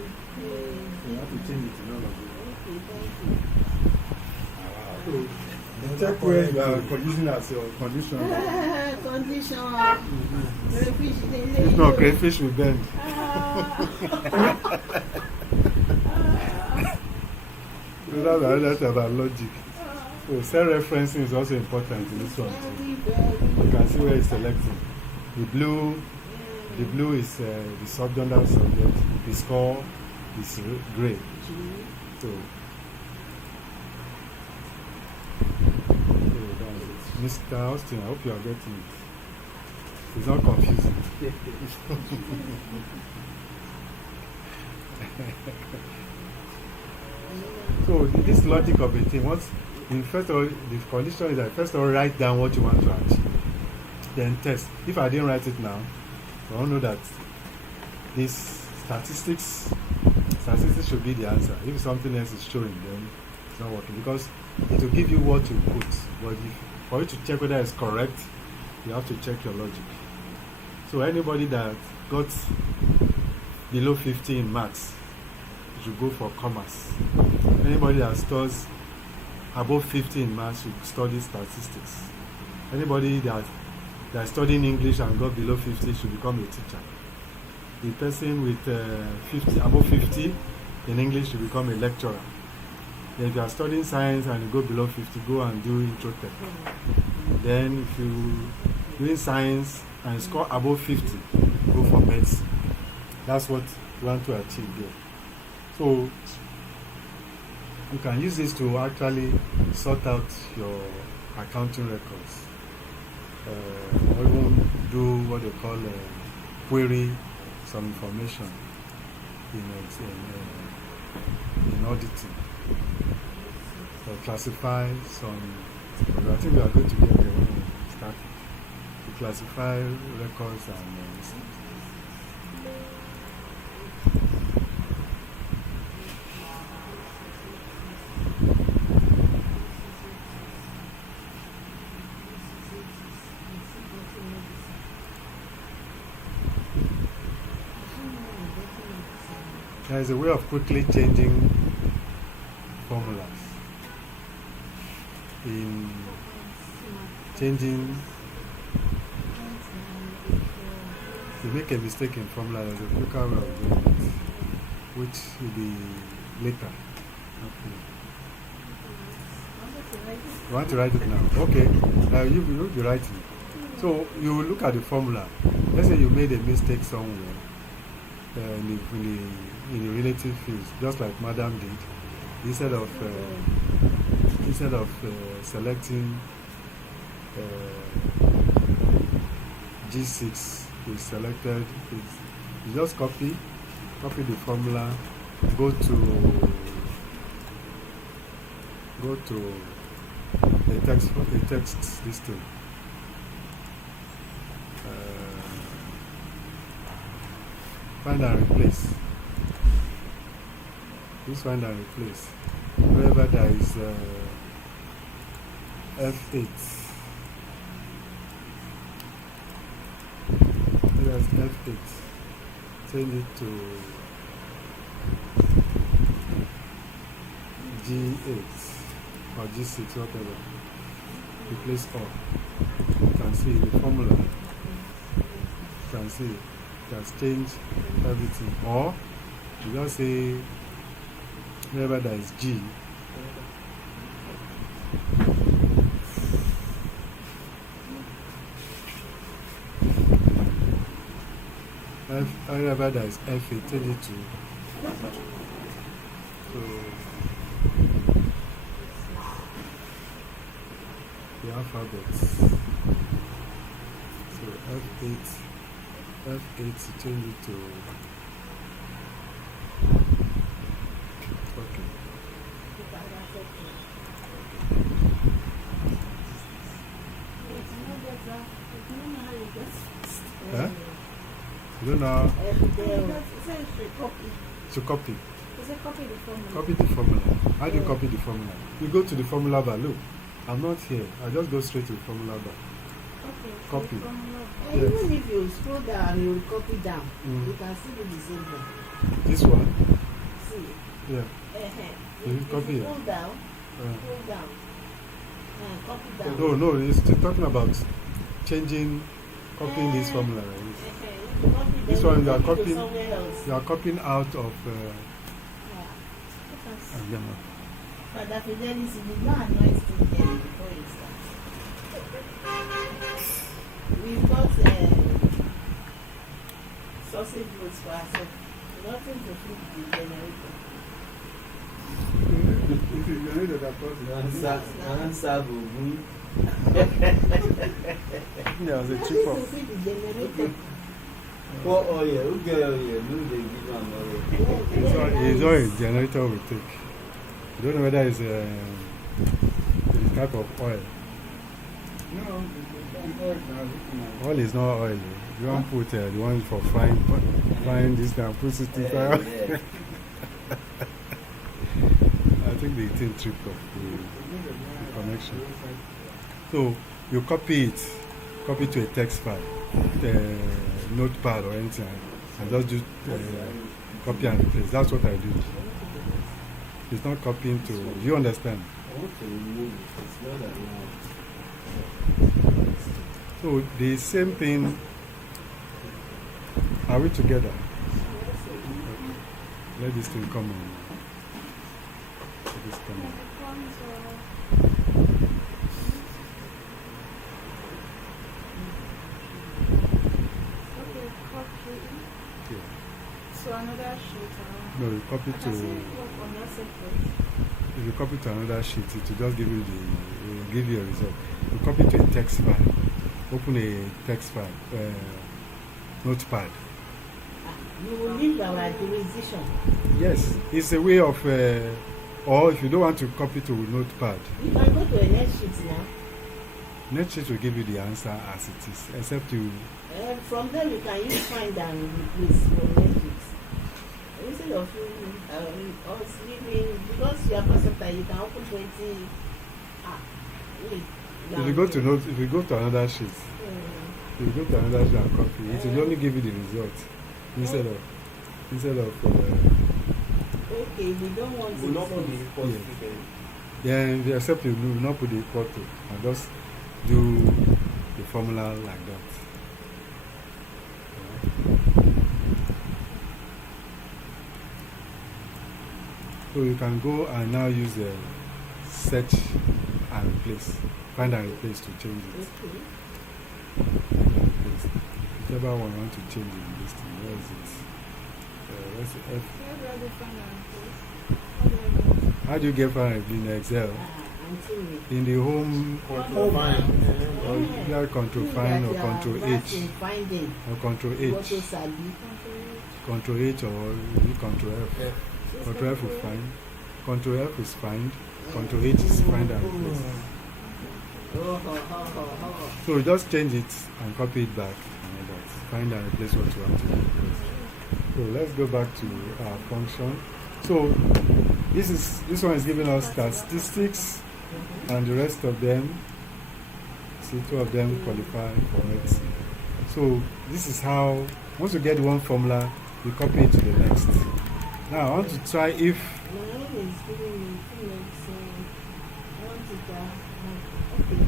You have to change it in all of it. Okay, thank you. So, check where you are using as your condition. Condition. Crayfish. If not, crayfish will bend. Ah. That's about logic. So self-referencing is also important in this one too. You can see where it's selecting. The blue is the subject subject. The score is gray. So that's it. Mr. Austin, I hope you are getting it. It's not confusing. So this logic of a thing, first of all, the condition is that first of all write down what you want to achieve. Then test. If I didn't write it now, I don't know that this statistics should be the answer. If something else is showing, then it's not working because it will give you what you put. But for you to check whether it's correct, you have to check your logic. So anybody that got below 50 in maths should go for commerce. Anybody that scores above 50 in maths should study statistics. Anybody that is studying English and got below 50 should become a teacher. The person with above 50 in English should become a lecturer. Then if you are studying science and you go below 50, go and do intro tech. Then if you doing science and score above 50, go for medicine. That's what you want to achieve there. So you can use this to actually sort out your accounting records, or even do what they call query some information in auditing, or classify some. I think we are going to get there when we start to classify records and there is a way of quickly changing formulas. In changing, if you make a mistake in formula, there's a quicker way of doing it, which will be later. Okay. You want to write it now? Okay. Now you will be writing. So you will look at the formula. Let's say you made a mistake somewhere in the relative fields, just like Madam did. Instead of selecting G6, we selected you just copy the formula, go to the text listing. Find and replace. Please find and replace. Wherever there is F8. There's F8. Change it to G8 or G6, whatever. Replace all. You can see the formula. You can see it has changed everything. Or you just say wherever there is G, wherever there is F, change it to the alphabets. So F8 change it to huh? You don't know to copy. Copy the formula. How do you copy the formula? You go to the formula bar. Look, I'm not here. I just go straight to the formula bar. Copy. Yes. Even if you scroll down, you will copy down. You can see the same one. This one? See. Yeah. You copy it. Scroll down. Scroll down. Copy down. No, it's still talking about copying this formula. Right? This one you are copying out of them up. Father Fidelis, you did not anoint it there before you start. We've got sausage rolls for ourselves. Nothing to flip the generator. If you need that person, Answer Ogun. There was a Nothing chip to of. flip the generator. Pour oil, who get oil? No, they give am oil. It's all a generator will take. You don't know whether it's a type of oil. no, I'm oil now. Oil is not oil. You don't put the one for frying this now, put it in fire. Yeah. I think the thing trick of the connection. So you copy to a text file, notepad or anything, and just do copy and replace. That's what I do. It's not copying to. Do you understand? I want to remove it. It's not allowed. So the same thing. Are we together? Okay. Let this thing come on. Let this come on. Okay, copy. Yeah. So another sheet. No, you copy I can see to. it work on that separate. If you copy to another sheet, it will just give you a result. You copy to a text file. Open a text file, notepad. You will leave our jurisdiction. Yes, it's a way of, or if you don't want to copy to notepad, You can go to a next sheet now. Netsheet will give you the answer as it is, except you. From there, you can use find and replace for next sheet. Instead of us leaving, because you are versatile, you can open 20. If you go to another sheet, if you go to another sheet and copy, it will only give you the result instead of. Okay, we don't want We to not put solve. the positive. Yeah, except you will not put the equal to, and just do the formula like that. So you can go and now use the search and replace, find and replace to change it. Okay. Find and replace. Whichever one you want to change in this thing, where is it? Where's the F? Where do I go find that place? How do I go? How do you get find and replace in Excel? Until we In the home, Control fine. or either Control Find or Control H, finding or Control what you H, sabi. Control H or Control F. Control F will find. Control F is find. Control H is find and replace. So you just change it and copy it back and all that. Find and replace what you want to replace. So let's go back to our function. So this one is giving us statistics and the rest of them. See, two of them qualify for it. So this is how, once you get one formula, you copy it to the next. Now I want to try if My own is giving me too much, so I want to okay.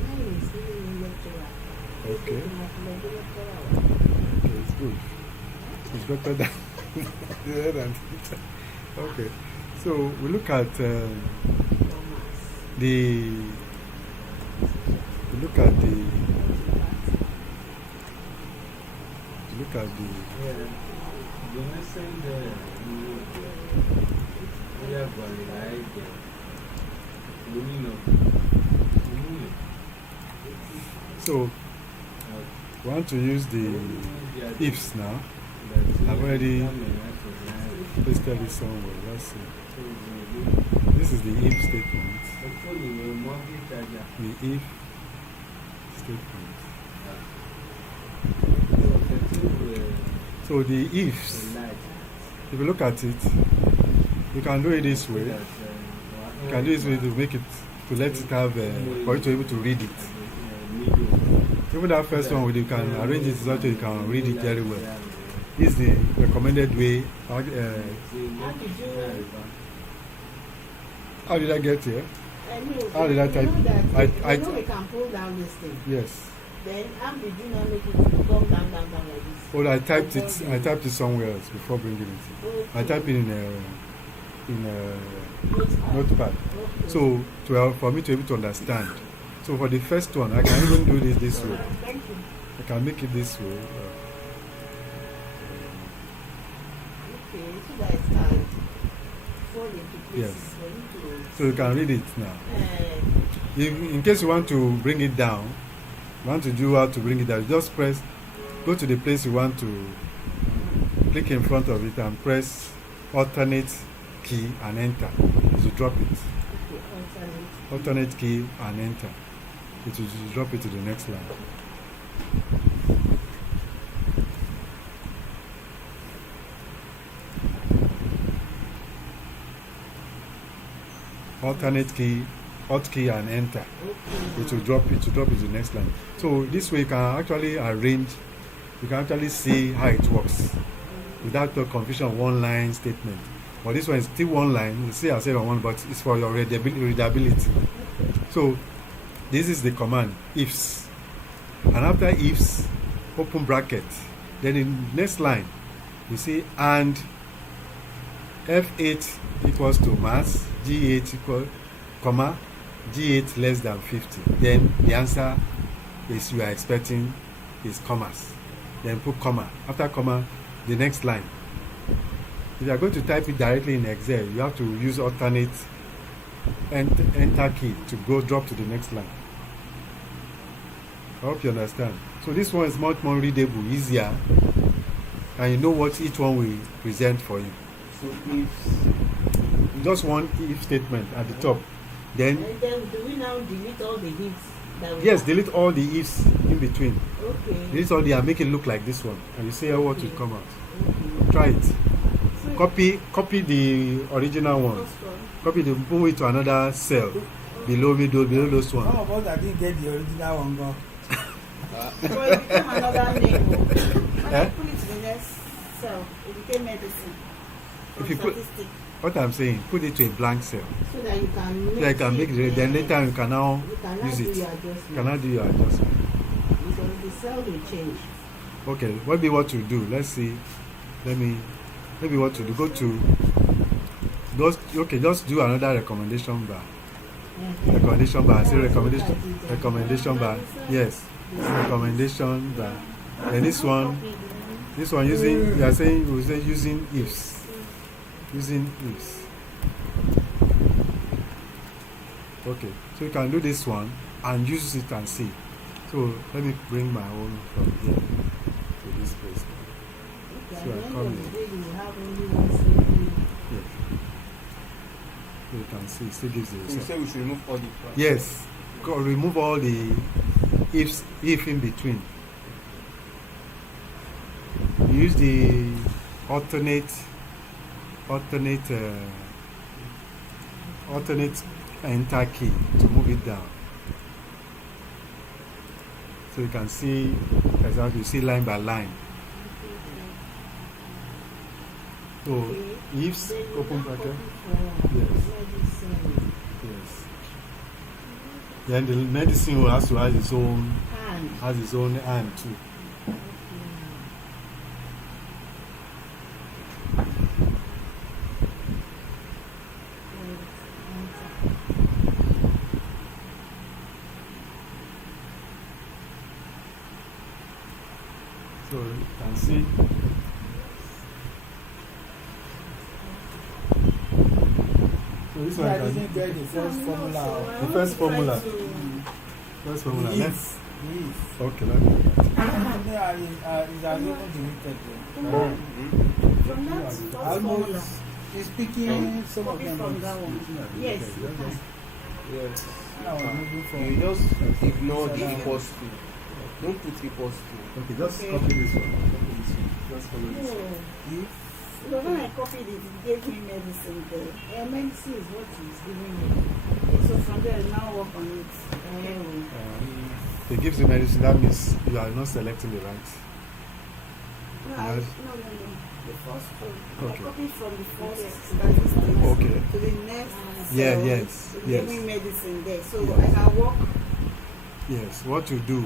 Mine is giving me lecturer. okay, Lecturer. okay, it's good. It's better than better than okay. So we look at the Yeah. The message we are going to like so we want to use the ifs now. I've already pasted this somewhere. Let's see. This is the if statement. The if statement. So the ifs, if you look at it, you can do it this way. You can do it this way to make it, to let it have, for you to be able to read it. Even that first one, you can arrange it so that you can read it very well. This is the recommended way. How did I get here? How did I type? You know that I we can pull down this thing. yes. Then how did you not make it come down like this? Well, I typed it somewhere else before bringing it. I typed it in in Notepad. Notepad. Okay. So for me to be able to understand. So for the first one, I can even do this way. Thank you. I can make it this way. Okay, so that it can fall into places Yes. for you to. So you can read it now. Uh, In case you want to bring it down, you want to do how to bring it down, you just go to the place you want to, click in front of it and press alternate key and enter. To drop it. okay, Alternate key and enter. It will drop it to the next line. Alternate key, alt key and enter. Okay. It will drop it to the next line. So this way you can actually arrange, you can actually see how it works without the confusion of one line statement. But this one is still one line, you see I said on one, but it's for your readability. So this is the command, ifs. And after ifs, open bracket. Then in next line, you see and F8 equals to mass, G8 equal, comma, G8 less than 50. Then the answer is you are expecting is commas. Then put comma. After comma, the next line. If you are going to type it directly in Excel, you have to use alternate enter key to drop to the next line. I hope you understand. So this one is much more readable, easier, and you know what each one will present for you. So if Just one if statement at the top. Then And then do we now delete all the hits that we yes, have? delete all the ifs in between. Okay. Delete all the and make it look like this one, and you see how what will come out. Okay. Try it. So Copy the original one. first one. Copy the move it to another cell below those Some one. of us that didn't get the original one go. So it became another name. When Eh? I put it to the next cell, it became medicine. From If you put- statistic. What I'm saying, put it to a blank cell. So that you can make So I can make it. Then later you can now you can now use do it. your adjustment. You cannot do your adjustment. Because the cell will change. Okay, maybe what to do? Let's see. Maybe what to do? Go to just do another recommendation bar. Recommendation bar. Say recommendation bar. Yes, recommendation bar. And this one using you are saying you say using ifs. Using ifs. Okay, so you can do this one and use it and see. So let me bring my own from here to this place. Okay, So at I the end come of the here. day, you will have only one single. Yes. So you can see, it still gives the So you result. say we should remove all the crap. Yes, remove all the if in between. Use the alternate enter key to move it down. So you can see, for example, you see line by line. So Okay. ifs, Then you open now bracket. copy from Yes. medicine Yes. Then the medicine will have to have its own and hand too. So you can see. So this one I can didn't get the first formula. The first formula. First formula. Okay, let me. Is as even deleted there. from that first formula, Almost is speaking some of copy them. from that one. Yes, you can. Yes. Now we're moving from. You just ignore the equals to. Don't put equals to. Okay, just Okay. copy this one. Copy this one. Just follow this one. No. So when I copied it, it gave me medicine there. Medicine is what it's giving me. So from there, now work on it. It gives you medicine, that means you are not selecting the right. No, Yes. no. The first one. Okay. I copied from the first statistics Okay. to the next. Yeah, cell. yes, It yes. gave me medicine there. So Yes. I can work. Yes, what to do